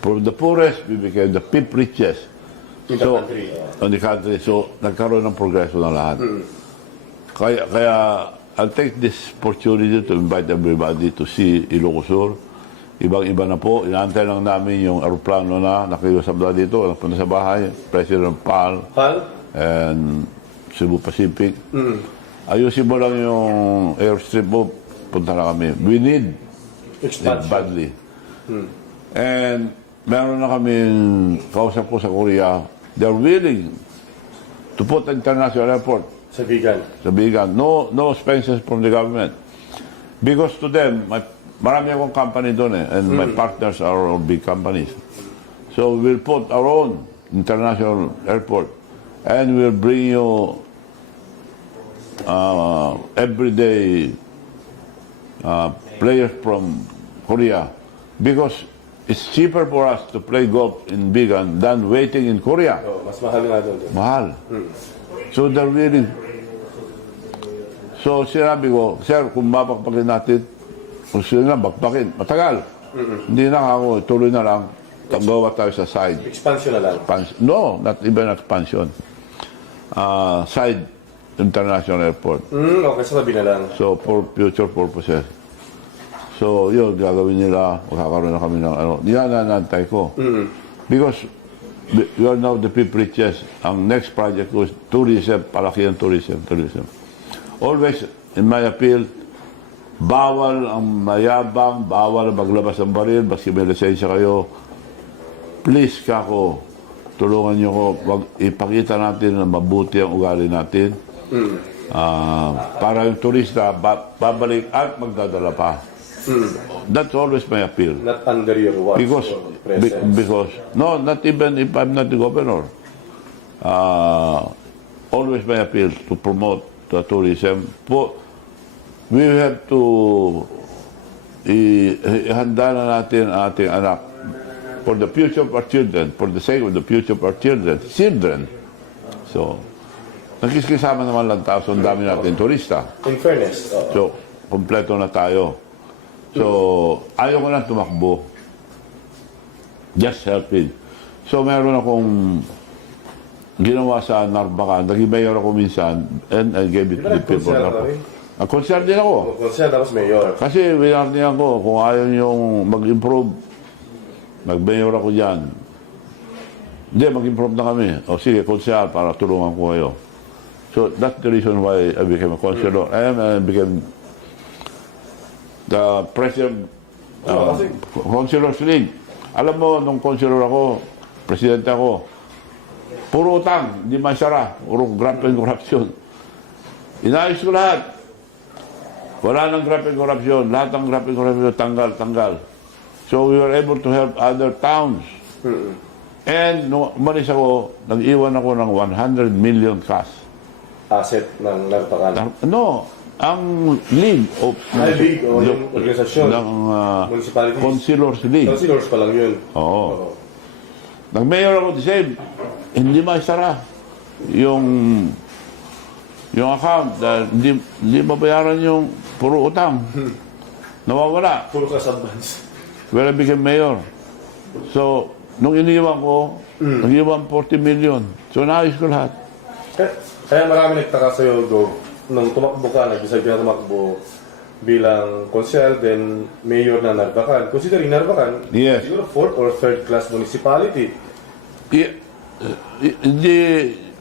From the poorest, we became the fifth richest. in the country. On the country. So, nagkaroon ng progreso ng lahat. Kaya, I'll take this opportunity to invite everybody to see Ilocos Sur. Ibang-iba na po. Inaantay lang namin yung aeroplano na nakiusap na dito. Napunta sa bahay. President PAL Hal? and Cebu Pacific. Ayusin mo lang yung airstrip mo. Punta na kami. We need it Expansion. badly. And meron na kaming kausap ko sa Korea. They're willing to put international airport Sa vegan. sa Bigan. No expenses from the government. Because to them, marami akong company doon eh, and my partners are all big companies. So we'll put our own international airport and we'll bring you everyday players from Korea because it's cheaper for us to play golf in Bigan than waiting in Korea. Oh, mas mahal nga doon. Mahal. So they're really... So sinabi ko, sir, kung mapakpakin natin, kung sila na bakpakin, matagal. Hindi na ako, tuloy na lang, gawa tayo sa side. Expansion na lang. No, not even expansion. Side international airport. Okay, sa tabi na lang. So for future purposes. So yun, gagawin nila, magkakaroon na kami ng ano. Yan na nantay ko. Because we are now the fifth richest. Ang next project ko is tourism, palaki ang tourism. Always, in my appeal, bawal ang mayabang, bawal ang maglabas ng baril, baski may lisensya kayo. please kako, tulungan niyo ko, ipakita natin na mabuti ang ugali natin. Para yung turista, babalik at magdadala pa. That's always my appeal. Not under your watch Because, or presence. because, no, not even if I'm not the governor. Always my appeal to promote the tourism. We have to ihanda na natin ang ating anak for the future of our children, for the sake of the future of our children. So, nakikisama naman lang tao, so ang dami natin turista. In fairness, So, kompleto na tayo. So, ayaw ko na tumakbo. Just helping. So, meron akong ginawa sa Narbacan. Naging mayor ako minsan and I gave it to the people. Concerned din ako. Concerned tapos mayor. Kasi winarnihan ko, kung ayaw niyong mag-improve, mag-mayor ako dyan. Hindi, mag-improve na kami. O sige, konsehal para tulungan ko kayo. So, that's the reason why I became a councilor. I became the president Councilors League. Alam mo, nung councilor ako, presidente ako, puro utang, hindi masara, puro graft and corruption. Inayos ko lahat. Wala nang graft and corruption. Lahat ng graft and corruption, tanggal. So we were able to help other towns. And nung umalis ako, nag-iwan ako ng 100 million cash. Asset ng Narbacan. No, ang League of League o yung organisasyon ng municipalities. Councilors League. Councilors pa lang yun. Oo. Nag-mayor ako the same. Hindi maisara yung account dahil hindi mabayaran yung puro utang. Nawawala. Puro cash advance. When I became mayor. So, nung iniwan ko, nag-iwan 40 million. So, naayos ko lahat. Kaya marami nagtaka sa'yo, Go. Nung tumakbo ka, nag-decide ka na tumakbo bilang konsehal, then mayor na Narbacan. Considering Narbacan, Yes. siguro 4th or 3rd class municipality. Hindi,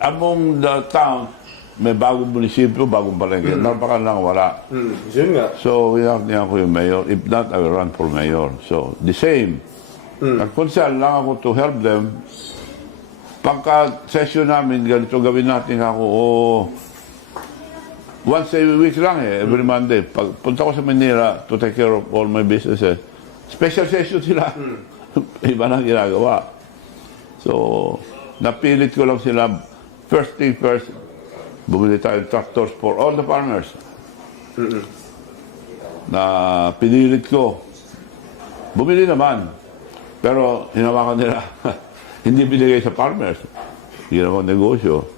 among the town, may bagong munisipyo, bagong palengke. Narbacan lang wala. Yun nga. So, winarnihan ko yung mayor. If not, I will run for mayor. So, the same. Nag-consult lang ako to help them. Pagka session namin, ganito gawin natin ako, once a week lang every Monday. Pag punta ko sa Manila to take care of all my businesses, special session sila. Iba nang ginagawa. So, napilit ko lang sila, first thing first, bumili tayo tractors for all the farmers. Na pinilit ko. Bumili naman. Pero hinawakan nila. Hindi binigay sa farmers. Ginawang negosyo.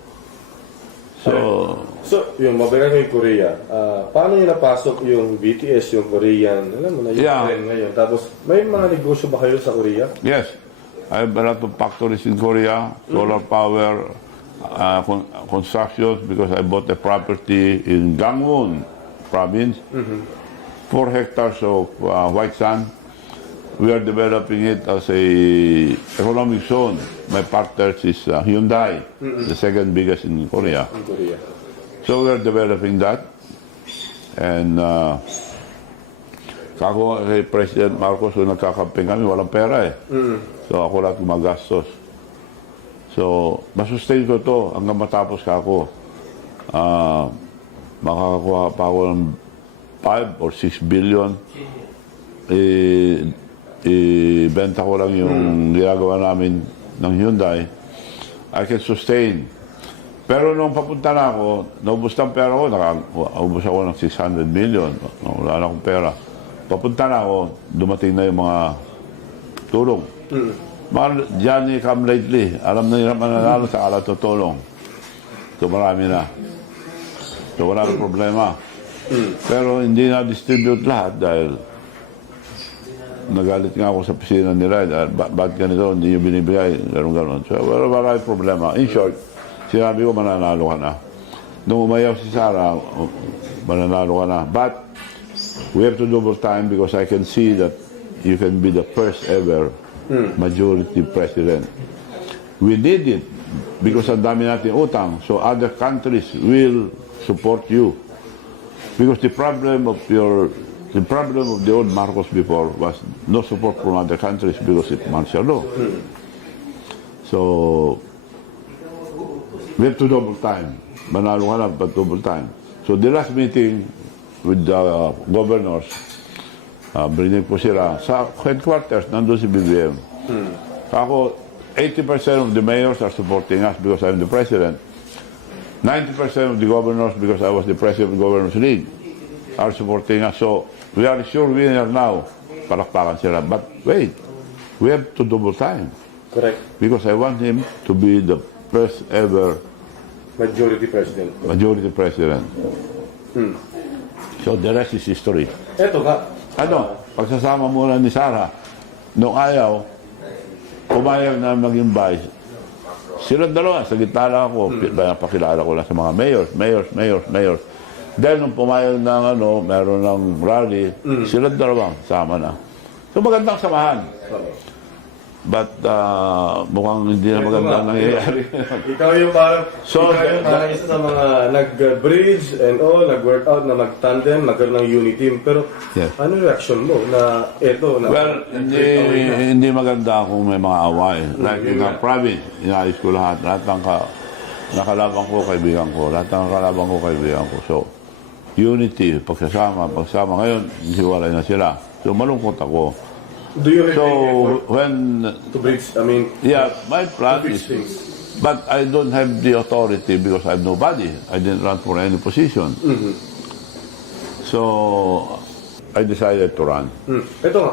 So, yung mabalik yung Korea, paano nyo napasok yung BTS, yung Korean, alam mo na yung trend ngayon. Tapos, may mga negosyo ba kayo sa Korea? Yes. I have a lot of factories in Korea, solar power, construction, because I bought a property in Gangwon province, 4 hectares of white sand. We are developing it as a economic zone. My partner is Hyundai, the second biggest in Korea. In Korea. So we are developing that. And kako kay President Marcos, kung nagkakamping kami, walang pera eh. So ako lahat gumagastos. So, masustain ko to hanggang matapos ka ako. Makakakuha pa ako ng 5 or 6 billion. Ibenta ko lang yung ginagawa namin ng Hyundai. I can sustain. Pero nung papunta na ako, naubos ng pera ko, nakaubos ako ng 600 million. Wala na akong pera. Papunta na ako, dumating na yung mga tulong. Mga Johnny come lately, alam na nila mananalo sa alat o tulong. So marami na. So wala na problema. Pero hindi na-distribute lahat dahil nagalit nga ako sa pisina nila dahil ba't ganito, hindi nyo binibigay, gano'n. So wala maraming problema. In short, sinabi ko mananalo ka na. Nung umayaw si Sarah, mananalo ka na. But we have to double time because I can see that you can be the first ever majority president. We need it because ang dami natin utang, so other countries will support you. Because the problem of the old Marcos before was no support from other countries because it's martial law. So, we have to double time. Manalo ka lang, but double time. So, the last meeting with the governors, brinig po sila, sa headquarters, nandun si BBM. Ako, 80% of the mayors are supporting us because I'm the president. 90% of the governors, because I was the president of the Governors League, are supporting us. So, we are sure winner now. Palakpakan sila. But wait, we have to double time. Correct. Because I want him to be the first ever Majority president. majority president. So, the rest is history. Eto nga. Ano, pagsasama muna ni Sarah, nung ayaw, pumayag na maging vice. Sila dalawa, sa gitna lang ako, pakilala ko lang sa mga mayors. Dahil nung pumayag ng meron ng rally, sila dalawa, sama na. So magandang samahan. But mukhang hindi na magandang nangyayari. Ikaw yung parang, So, ikaw yung parang isa sa mga nag-bridge and all, nag-workout na mag-tandem, magkaroon ng unity team. Pero Yes. ano reaction mo na eto? Na, Well, hindi maganda kung may mga away. Like in our province, inayos ko lahat. Lahat ng nakalaban ko, kaibigan ko. Lahat ng nakalaban ko, kaibigan ko. So, unity, pagsama. Ngayon, hiwalay na sila. So, malungkot ako. do you have So, effort when, to bridge, yeah, my plan to is, fix things? but I don't have the authority because I'm nobody. I didn't run for any position. So, I decided to run. Ito nga.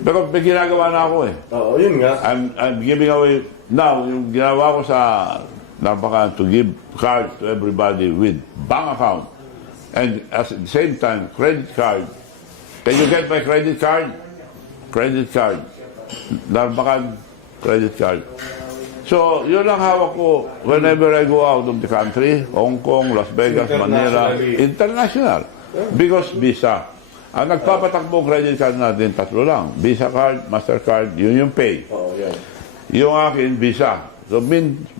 Because may ginagawa na ako eh. Oo, yun nga. I'm giving away now, yung ginawa ko sa Narbacan to give cards to everybody with bank account. And at the same time, credit card. Can you get my credit card? Credit card. Narbacan credit card. So, yun ang hawak ko whenever I go out of the country, Hong Kong, Las Vegas, Manila, international. Because Visa. Ang nagpapatakbo credit card natin, tatlo lang. Visa card, Mastercard, yun yung pay. Oo, yan. Yung akin, Visa. So,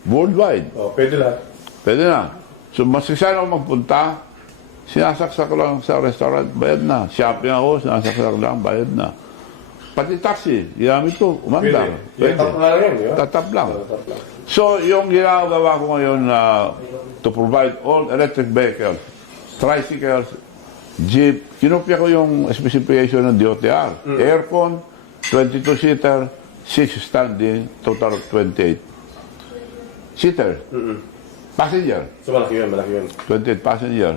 worldwide. Oo, pwede lahat. Pwede na. So, masasyan ako magpunta, sinasaksak lang sa restaurant, bayad na. Shopping ako, sinasaksak lang, bayad na. Pati taxi, ginamit ko, umandar. Pwede. Tap nga lang yan, di ba? Tatap lang. Tap lang. So, yung ginagawa ko ngayon to provide all electric vehicles, tricycles, jeep, kinopya ko yung specification ng DOTR. Aircon, 22-seater, 6 standing, total of 28. Seater. Passenger. So, malaki yun. 28 passenger.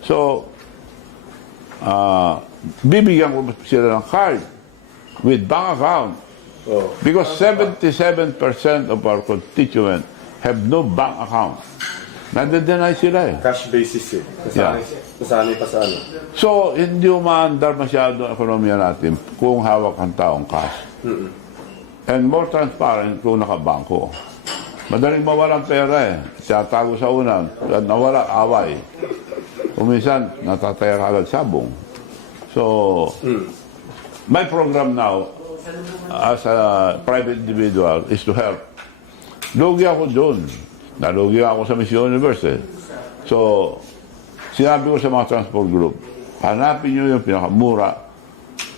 So, bibigyan ko sila ng card with bank account. Oo. Because 77% of our constituents have no bank account. Nandideny sila eh. Cash basis eh. Nasanay pa sa ano. So, hindi umaandar masyado ang ekonomiya natin kung hawak ang taong cash. And more transparent kung nakabangko. Madaling mawalang pera eh. Tiyatago sa unan. Nawala, away. Umisan, natataya ka agad sabong. So, my program now, as a private individual, is to help. Lugi ako doon. Nalugi ako sa Mission University. So, sinabi ko sa mga transport group, hanapin nyo yung pinakamura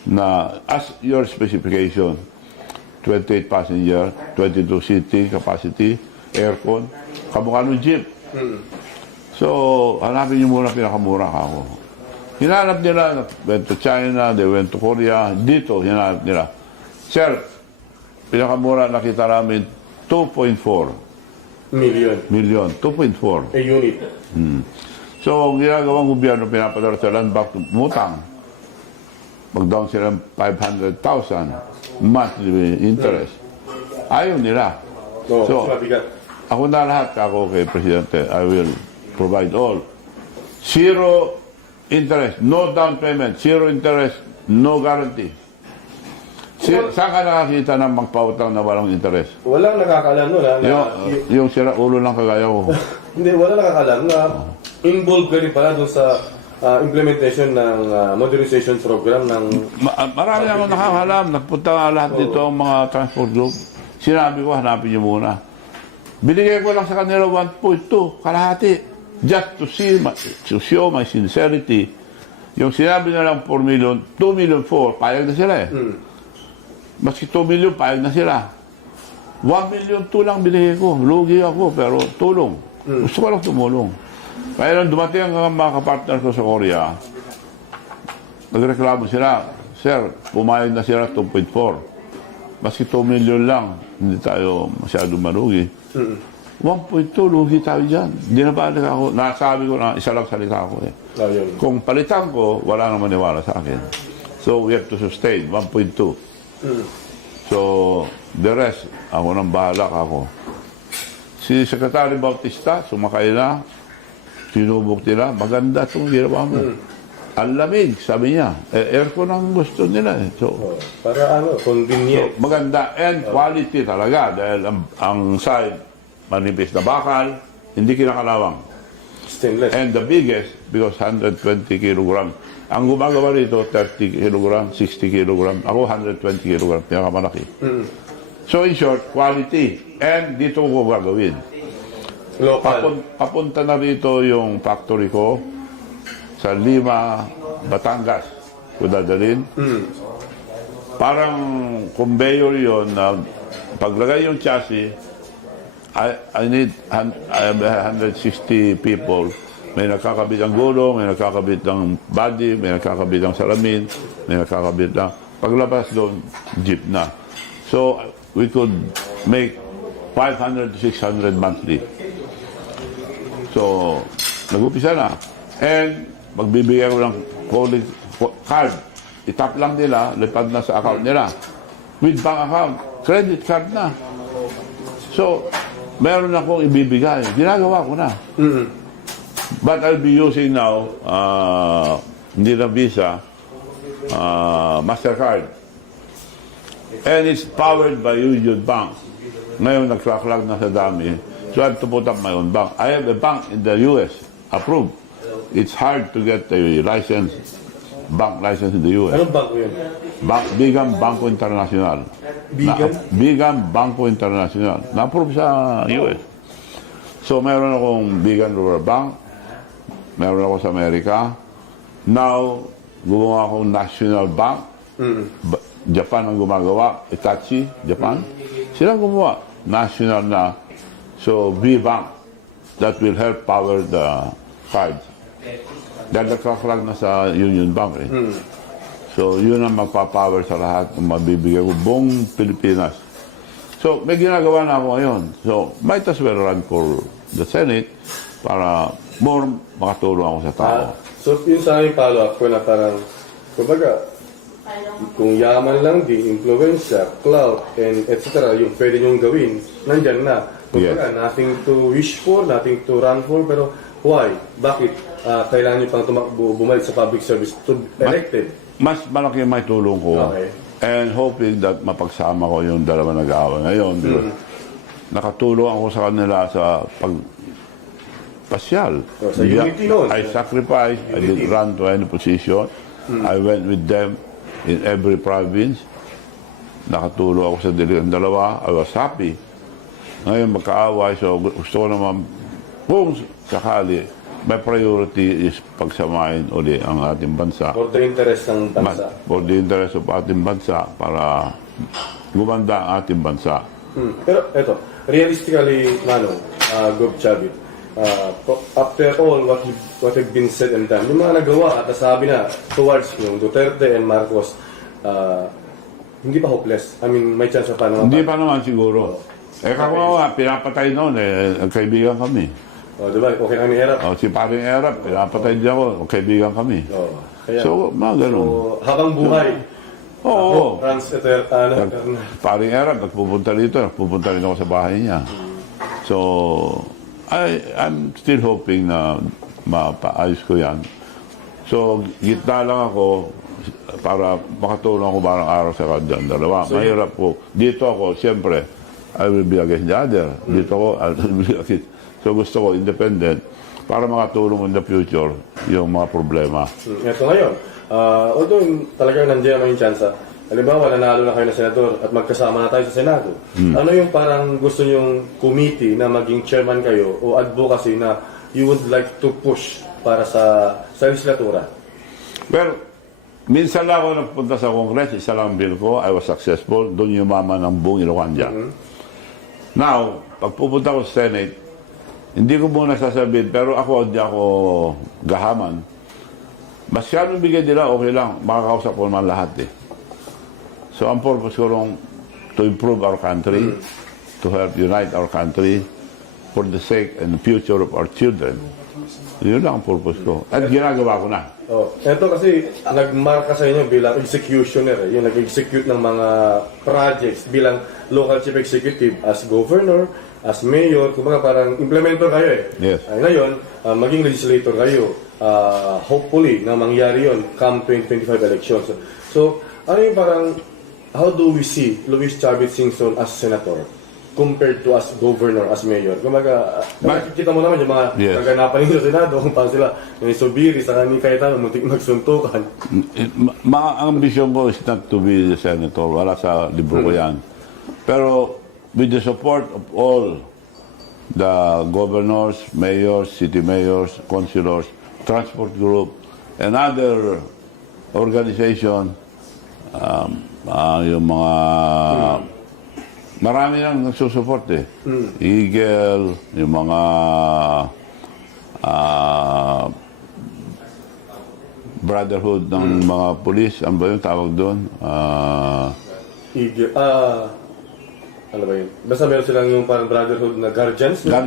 na as your specification, 28 passenger, 22 seating capacity, aircon, kamukha ng jeep. So, hanapin nyo muna pinakamura ako. Hinanap nila, went to China, they went to Korea, dito, hinanap nila. Sir, pinakamura nakita namin 2.4 million, 2.4. A unit. So, ginagawang gobyerno, pinapadala sa land bank, mutang. Mag-down sila 500,000 monthly interest. Ayaw nila. Oo, So, mabigat. ako na lahat, ako kay Presidente, I will provide all. Zero interest, no down payment, zero interest, no guarantee. Saan ka nakakita ng magpautang na walang interest? Walang nakakalam nun ha. Yung sira ulo lang kagaya ko. Hindi, walang nakakalam na involved ka rin pala doon sa implementation ng modernization program ng... Marami akong nakakalam. Nagpunta nga lahat dito ang mga transport group. Sinabi ko, hanapin niyo muna. Binigay ko lang sa kanila 1.2, kalahati. Just to show my sincerity. Yung sinabi nilang 4 million, 2 million 4, payag na sila eh. Maski 2 million, payag na sila. 1 million lang binigay ko. Lugi ako, pero tulong. Gusto ko lang tumulong. Kaya nang dumating ang mga kapartner ko sa Korea, nagreklamo sila, Sir, pumayag na sila 2.4. Maski 2 million lang, hindi tayo masyadong malugi. 1.2, lugi tayo dyan. Hindi na balik ako. Nasabi ko na isa lang salita ko eh. Kung palitan ko, wala nang maniwala sa akin. So, we have to sustain 1.2. So, the rest, ako nang bahala ako. Si Secretary Bautista, sumakay na, sinubok nila, maganda itong ginawa mo. Ang lamig, sabi niya. Aircon ang gusto nila eh. So, para convenient. So, maganda and quality talaga dahil ang side, manipis na bakal, hindi kinakalawang. Stainless. And the biggest, because 120 kilograms. Ang gumagawa rito, 30 kilograms, 60 kilograms. Ako, 120 kilograms, pinakamalaki. So, in short, quality. And dito ko gagawin. Local. Papunta na rito yung factory ko sa Lima, Batangas. Kung dadalhin. Parang conveyor yon na paglagay yung chassis, I need 160 people. May nakakabit ang gulong, may nakakabit ng body, may nakakabit ng salamin, may nakakabit ng... Paglabas doon, jeep na. So, we could make 500 to 600 monthly. So, nag-upisa na. And, magbibigay ko ng calling card. Itap lang nila, lipad na sa account nila. With bank account, credit card na. So, meron akong ibibigay. Ginagawa ko na. But I'll be using now, hindi na Visa, MasterCard. And it's powered by Union Bank. Ngayon, nag-crack na sa dami. So I have to put up my own bank. I have a bank in the US, approved. It's hard to get a license, bank license in the US. Anong banko yun? Bigang Bangko Internacional. Bigang? Bigang Bangko Internacional. Na-approve sa US. So meron akong Bigan Rural Bank. Meron ako sa Amerika. Now, gumawa akong National Bank. Japan ang gumagawa. Itachi, Japan. Sila gumawa. National na. So, V-Bank. That will help power the cards. Dahil nagkaklag na sa Union Bank eh. So, yun ang magpapower sa lahat ng mabibigay ko buong Pilipinas. So, may ginagawa na ako ngayon. So, might as well run for the Senate para more makatulong ako sa tao. So, yun sa aking follow-up ko na parang, kumbaga, kung yaman lang din, influensya, clout, and etc., yung pwede nyong gawin, nandyan na. Kumbaga, nothing to wish for, nothing to run for, pero why? Bakit? Kailangan nyo pang tumakbo, bumalik sa public service to elected? Mas malaki may tulong ko. Okay. And hoping that mapagsama ko yung dalawa nag-aawa ngayon. Because nakatulong ako sa kanila sa pagpasyal. Sa unity noon. I sacrificed. I didn't run to any position. I went with them in every province. Nakatulong ako sa dalawa. I was happy. Ngayon magkaaway. So gusto ko naman, kung sakali, my priority is pagsamahin uli ang ating bansa. For the interest ng bansa. For the interest of ating bansa para gumanda ang ating bansa. Pero eto, realistically, Gov Chavit, after all what have been said and done, yung mga nagawa at nasabi na towards yung Duterte and Marcos, hindi pa hopeless. I mean, may chance pa naman. Hindi pa naman siguro. Kawawa, pinapatay noon kaibigan kami. Diba? Okay kami Erap. Si Paring Erap, pinapatay din ako, kaibigan kami. Kaya, So, mga ganun. so, habang buhay, Oo. Paring Erap, nagpupunta dito, nagpupunta rin ako sa bahay niya. So, I'm still hoping na mapaayos ko yan. So, gitna lang ako para makatulong ako barang araw sa kanyang dalawa. Mahirap po. Dito ako, siyempre, I will be against the other. Dito ako, I will be against. So, gusto ko independent para makatulong in the future yung mga problema. Ito ngayon, although talagang nandiyan naman yung chance, halimbawa, nanalo na kayo na senador at magkasama na tayo sa Senado. Ano yung parang gusto nyong committee na maging chairman kayo o advocacy na you would like to push para sa legislatura? Well, minsan lang ako nagpunta sa Congress, isa lang bill ko, I was successful, doon yumaman ng buong Ilocania. Now, pag pupunta ko sa Senate, hindi ko muna sasabihin, pero ako, hindi ako gahaman. Mas kano bigay nila, okay lang. Makakausap ko naman lahat eh. So, ang purpose ko lang to improve our country, to help unite our country for the sake and future of our children. Yun lang ang purpose ko. At ginagawa ko na. Oh, eto kasi nagmarka sa inyo bilang executioner, yung nag-execute ng mga projects bilang local chief executive as governor, as mayor, kumbaga parang implementer kayo eh. Yes. Ngayon, maging legislator kayo. Hopefully, na mangyari yon come 2025 elections. So, ano yung parang, how do we see Luis Chavit Singson as senator compared to as governor, as mayor? Kumbaga, nakikita mo naman yung mga kaganapan nito sa Senado, kung paano sila, yung Subiri, sa ni Cayetano, muntik magsuntukan. Ang ambisyon ko is not to be the senator. Wala sa libro ko yan. Pero with the support of all the governors, mayors, city mayors, councilors, transport group, and other organization, yung mga marami nang nagsusuport eh. Eagle, yung mga brotherhood ng mga pulis, ano ba yung tawag doon? Eagle, ano ba yun? Basta meron silang yung parang brotherhood na guardians. No?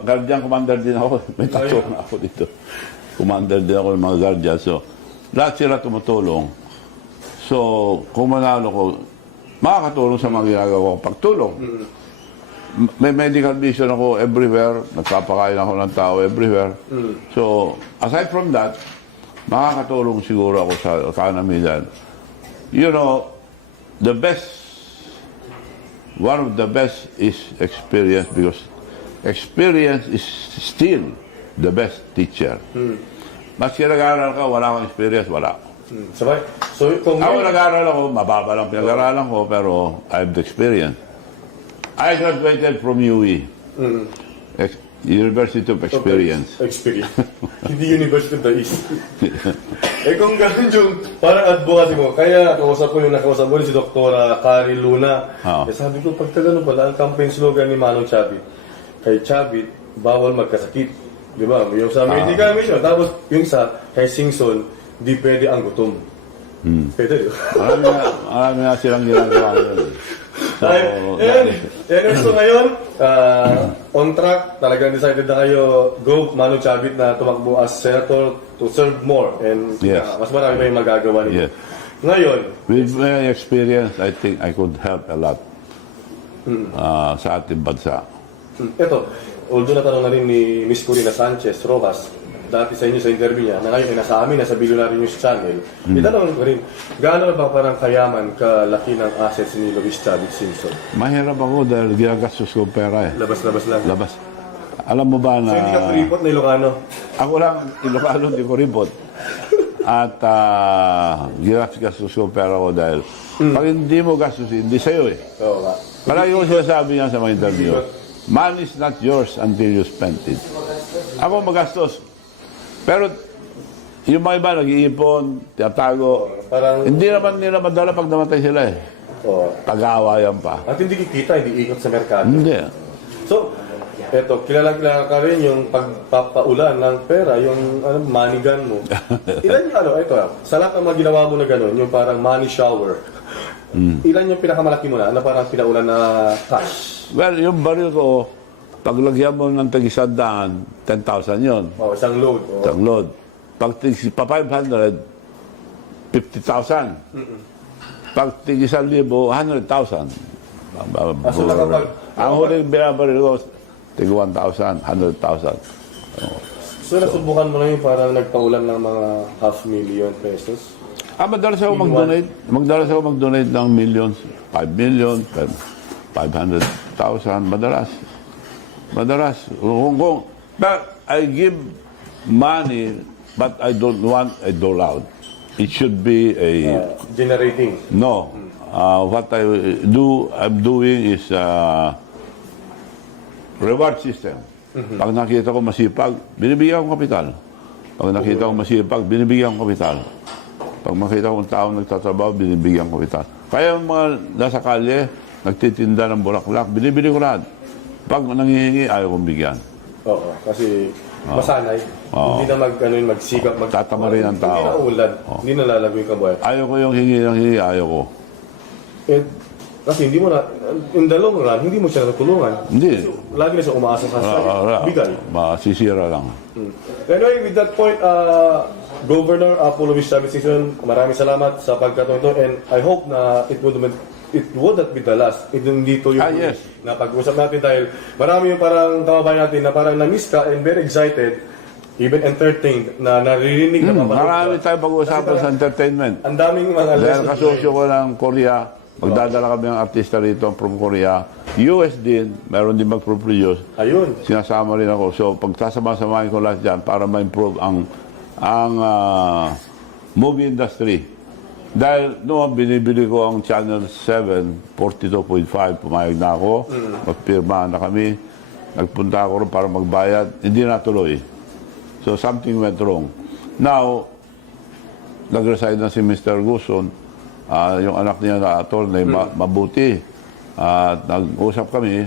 Guardian commander din ako. May tatlo na ako dito. Commander din ako ng mga guardian. So, lahat sila tumutulong. So, kung manalo ko, makakatulong sa mga ginagawa ko. Pagtulong. May medical mission ako everywhere. Nagpapakain ako ng tao everywhere. So, aside from that, makakatulong siguro ako sa economy dyan. You know, the best, one of the best is experience, because experience is still the best teacher. Mas nag-aaral ka, wala akong experience, wala. Sabay? So, kung ako nag-aaral ako, mababa lang pinag-aaralan ko, pero I have the experience. I graduated from UE. University of Experience. Experience. Hindi University of the East. Kung gano'n yung parang advocacy mo, kaya nakausap ko yung nakausap mo si Dr. Carrie Luna. Sabi ko, pagka gano'n pala, ang campaign slogan ni Manong Chavit, kay Chavit, bawal magkasakit. Di ba? Yung sa medical mission. Tapos yung sa kay Singson, di pwede ang gutom. Pwede, di ba? Marami na silang ginagawa yun. So ngayon, on track, talagang decided na kayo, go Manong Chavit na tumakbo as senator to serve more and mas marami pa yung magagawa niyo. Ngayon, with my experience, I think I could help a lot sa ating bansa. Ito, although natanong na rin ni Miss Corina Sanchez Rojas, dati sa inyo sa interview niya, na ngayon ay nasa amin, nasa Billionaire News Channel, itanong ko rin, gaano ba parang kayaman kalaki ng assets ni Luis Chavit Singson? Mahirap ako dahil ginagastos ko pera eh. Labas-labas lang. Labas. Alam mo ba na... So hindi ka kuripot na Ilocano? Ako lang, Ilocano, hindi ko ripot. At ginagastos ko pera ko dahil pag hindi mo gastos, hindi sa'yo eh. Oo nga. Palagi ko sinasabi niya sa mga interview, money is not yours until you spend it. Ako magastos. Pero yung mga iba nag-iipon, tiyatago. Hindi naman nila madala pag namatay sila eh. Pag-aawayan pa. At hindi kikita, hindi ikot sa merkado. Hindi. So, eto, kilala ka rin yung pagpapaulan ng pera, yung money gun mo. Ilan yung ito, sa lahat ng mga ginawa mo na gano'n, yung parang money shower, ilan yung pinakamalaki mo na parang pinaulan na cash? Well, yung baril ko, paglagyan mo ng tag-100, 10,000 yun. Isang load. Isang load. Pag pa 500, 50,000. Pag tig-1,000, 100,000. So nakapag... Ang huling binabaril ko, tig 1,000, 100,000. So nasubukan mo na yung parang nagpaulan ng mga 500,000 pesos? Madalas ako mag-donate. Madalas ako mag-donate ng millions. 5 million, 500,000. Madalas. But I give money, but I don't want a dole out. It should be a... generating. No. What I'm doing is reward system. Pag nakita ko masipag, binibigyan ko kapital. Pag nakita ko masipag, binibigyan ko kapital. Pag makita ko ng taong nagtatrabaho, binibigyan ko kapital. Kaya yung mga nasa kalye, nagtitinda ng bulaklak, binibili ko lahat. Pag nangihingi, ayaw kong bigyan. Oo, kasi masanay. Oo. Hindi na magsikap. Tatama rin ang tao. Hindi na ulad. Hindi na lalago yung kabuhay. Ayaw ko yung hingi ng hingi, ayaw ko. Kasi hindi mo na, in the long run, hindi mo siya natulungan. Hindi. Lagi na siya umaasa sa bigay. Masisira lang. Anyway, with that point, Governor Luis Chavit Singson, maraming salamat sa pagkatong ito, and I hope na it would not be the last. Dito yung yes. na pag-usap natin dahil marami yung parang kababayan natin na parang na-miss ka and very excited, even entertained, na naririnig na Marami tayong pag-uusapan sa entertainment. ang daming mga Dahil lessons. kasosyo ko ng Korea, magdadala kami ng artista rito from Korea. US din, meron din mag-produce. Ayun. Sinasama rin ako. So, pagsasama-samahin ko lahat dyan para ma-improve ang movie industry. Dahil noon, binibili ko ang Channel 7, 42.5, pumayag na ako, magpirma na kami, nagpunta ako rin para magbayad, hindi natuloy. So, something went wrong. Now, nag-resign na si Mr. Guson, yung anak niya na attorney, mabuti. At nag-usap kami,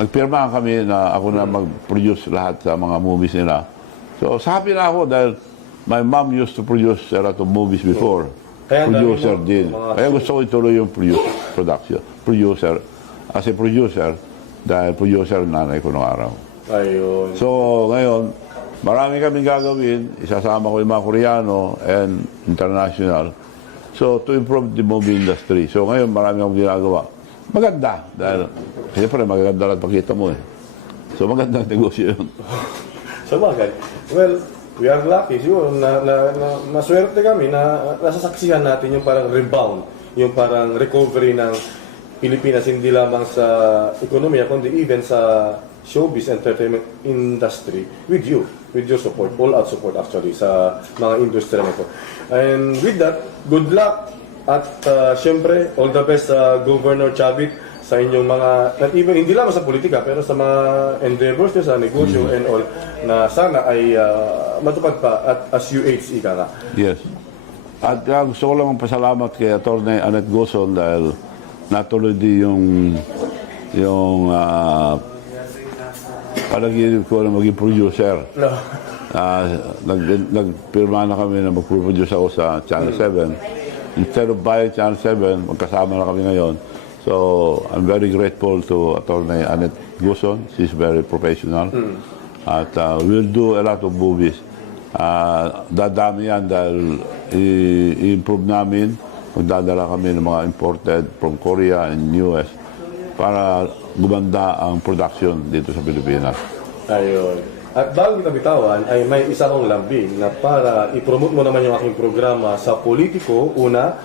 nagpirma kami na ako na mag-produce lahat sa mga movies nila. So, happy na ako dahil my mom used to produce a lot of movies before. Kaya Producer dami mo, din. mga- Kaya gusto ko ituloy yung producer. As a producer, dahil producer nanay ko noong araw. Ayun. So, ngayon, marami kaming gagawin. Isasama ko yung mga Koreano and international. So, to improve the movie industry. So, ngayon, marami akong ginagawa. Maganda. Dahil, siyempre, maganda lang pakita mo eh. So, maganda ang negosyo yun. Sa bagay. Well, we are lucky. Siguro, maswerte kami na nasasaksihan natin yung parang rebound, yung parang recovery ng Pilipinas, hindi lamang sa ekonomiya, kundi even sa showbiz entertainment industry with you, with your support, all-out support actually sa mga industriya nito. And with that, good luck at syempre, all the best sa Governor Chavit sa inyong mga, not even, hindi lamang sa politika, pero sa mga endeavors nyo sa negosyo and all, na sana ay matupad pa at as UH, ika nga. Yes. At gusto ko lang pasalamat kay Atty. Annette Gozon dahil natuloy din yung panaginip ko na maging producer. No. Nagpirma na kami na mag-produce ako sa Channel 7. Instead of buying Channel 7, magkasama na kami ngayon. So, I'm very grateful to Atty. Annette Gozon. She's very professional. At we'll do a lot of movies. Dadami yan dahil i-improve namin. Magdadala kami ng mga imported from Korea and US para gumanda ang production dito sa Pilipinas. Ayun. At bago kita bitawan, ay may isa kong lambing na para i-promote mo naman yung aking programa sa Politiko,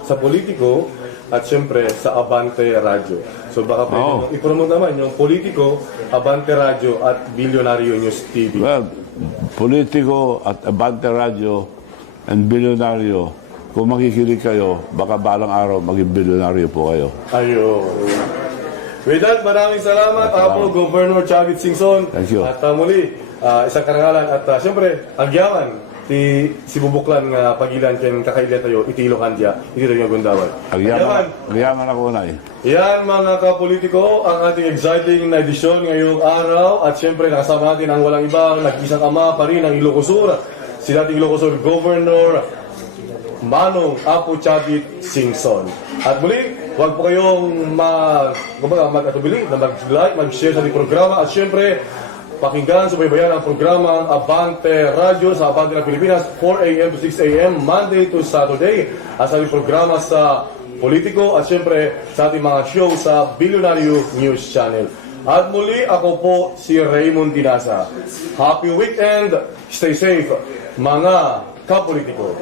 sa Politiko, at siyempre sa Abante Radio. So baka pwede mo i-promote naman yung Politiko, Abante Radio at Bilyonaryo News TV. Well, Politiko at Abante Radio and Bilyonaryo, kung makikinig kayo, baka balang araw maging bilyonaryo po kayo. Ayun. With that, maraming salamat po, Governor Chavit Singson. Thank you. At muli, isang karangalan at siyempre, agyaman si Bubuklan nga pagilan ken kakailan tayo itilo kandya itilo yung gundawan. Agyaman ako na eh. Yan mga kapolitiko, ang ating exciting na edisyon ngayong araw at siyempre nakasama natin ang walang ibang nag-isang ama pa rin ng Ilocosur, si dating Ilocosur Governor Manong Apo Chavit Singson. At muli, huwag po kayong mag-atubili na mag-like, mag-share sa ating programa at syempre, pakinggan, subaybayan ang programang Abante Radio sa Abante ng Pilipinas, 4 a.m. to 6 a.m. Monday to Saturday at sa ating programa sa Politiko at syempre sa ating mga show sa Bilyonaryo News Channel. At muli, ako po si Reymund Tinaza. Happy weekend! Stay safe, mga kapolitiko!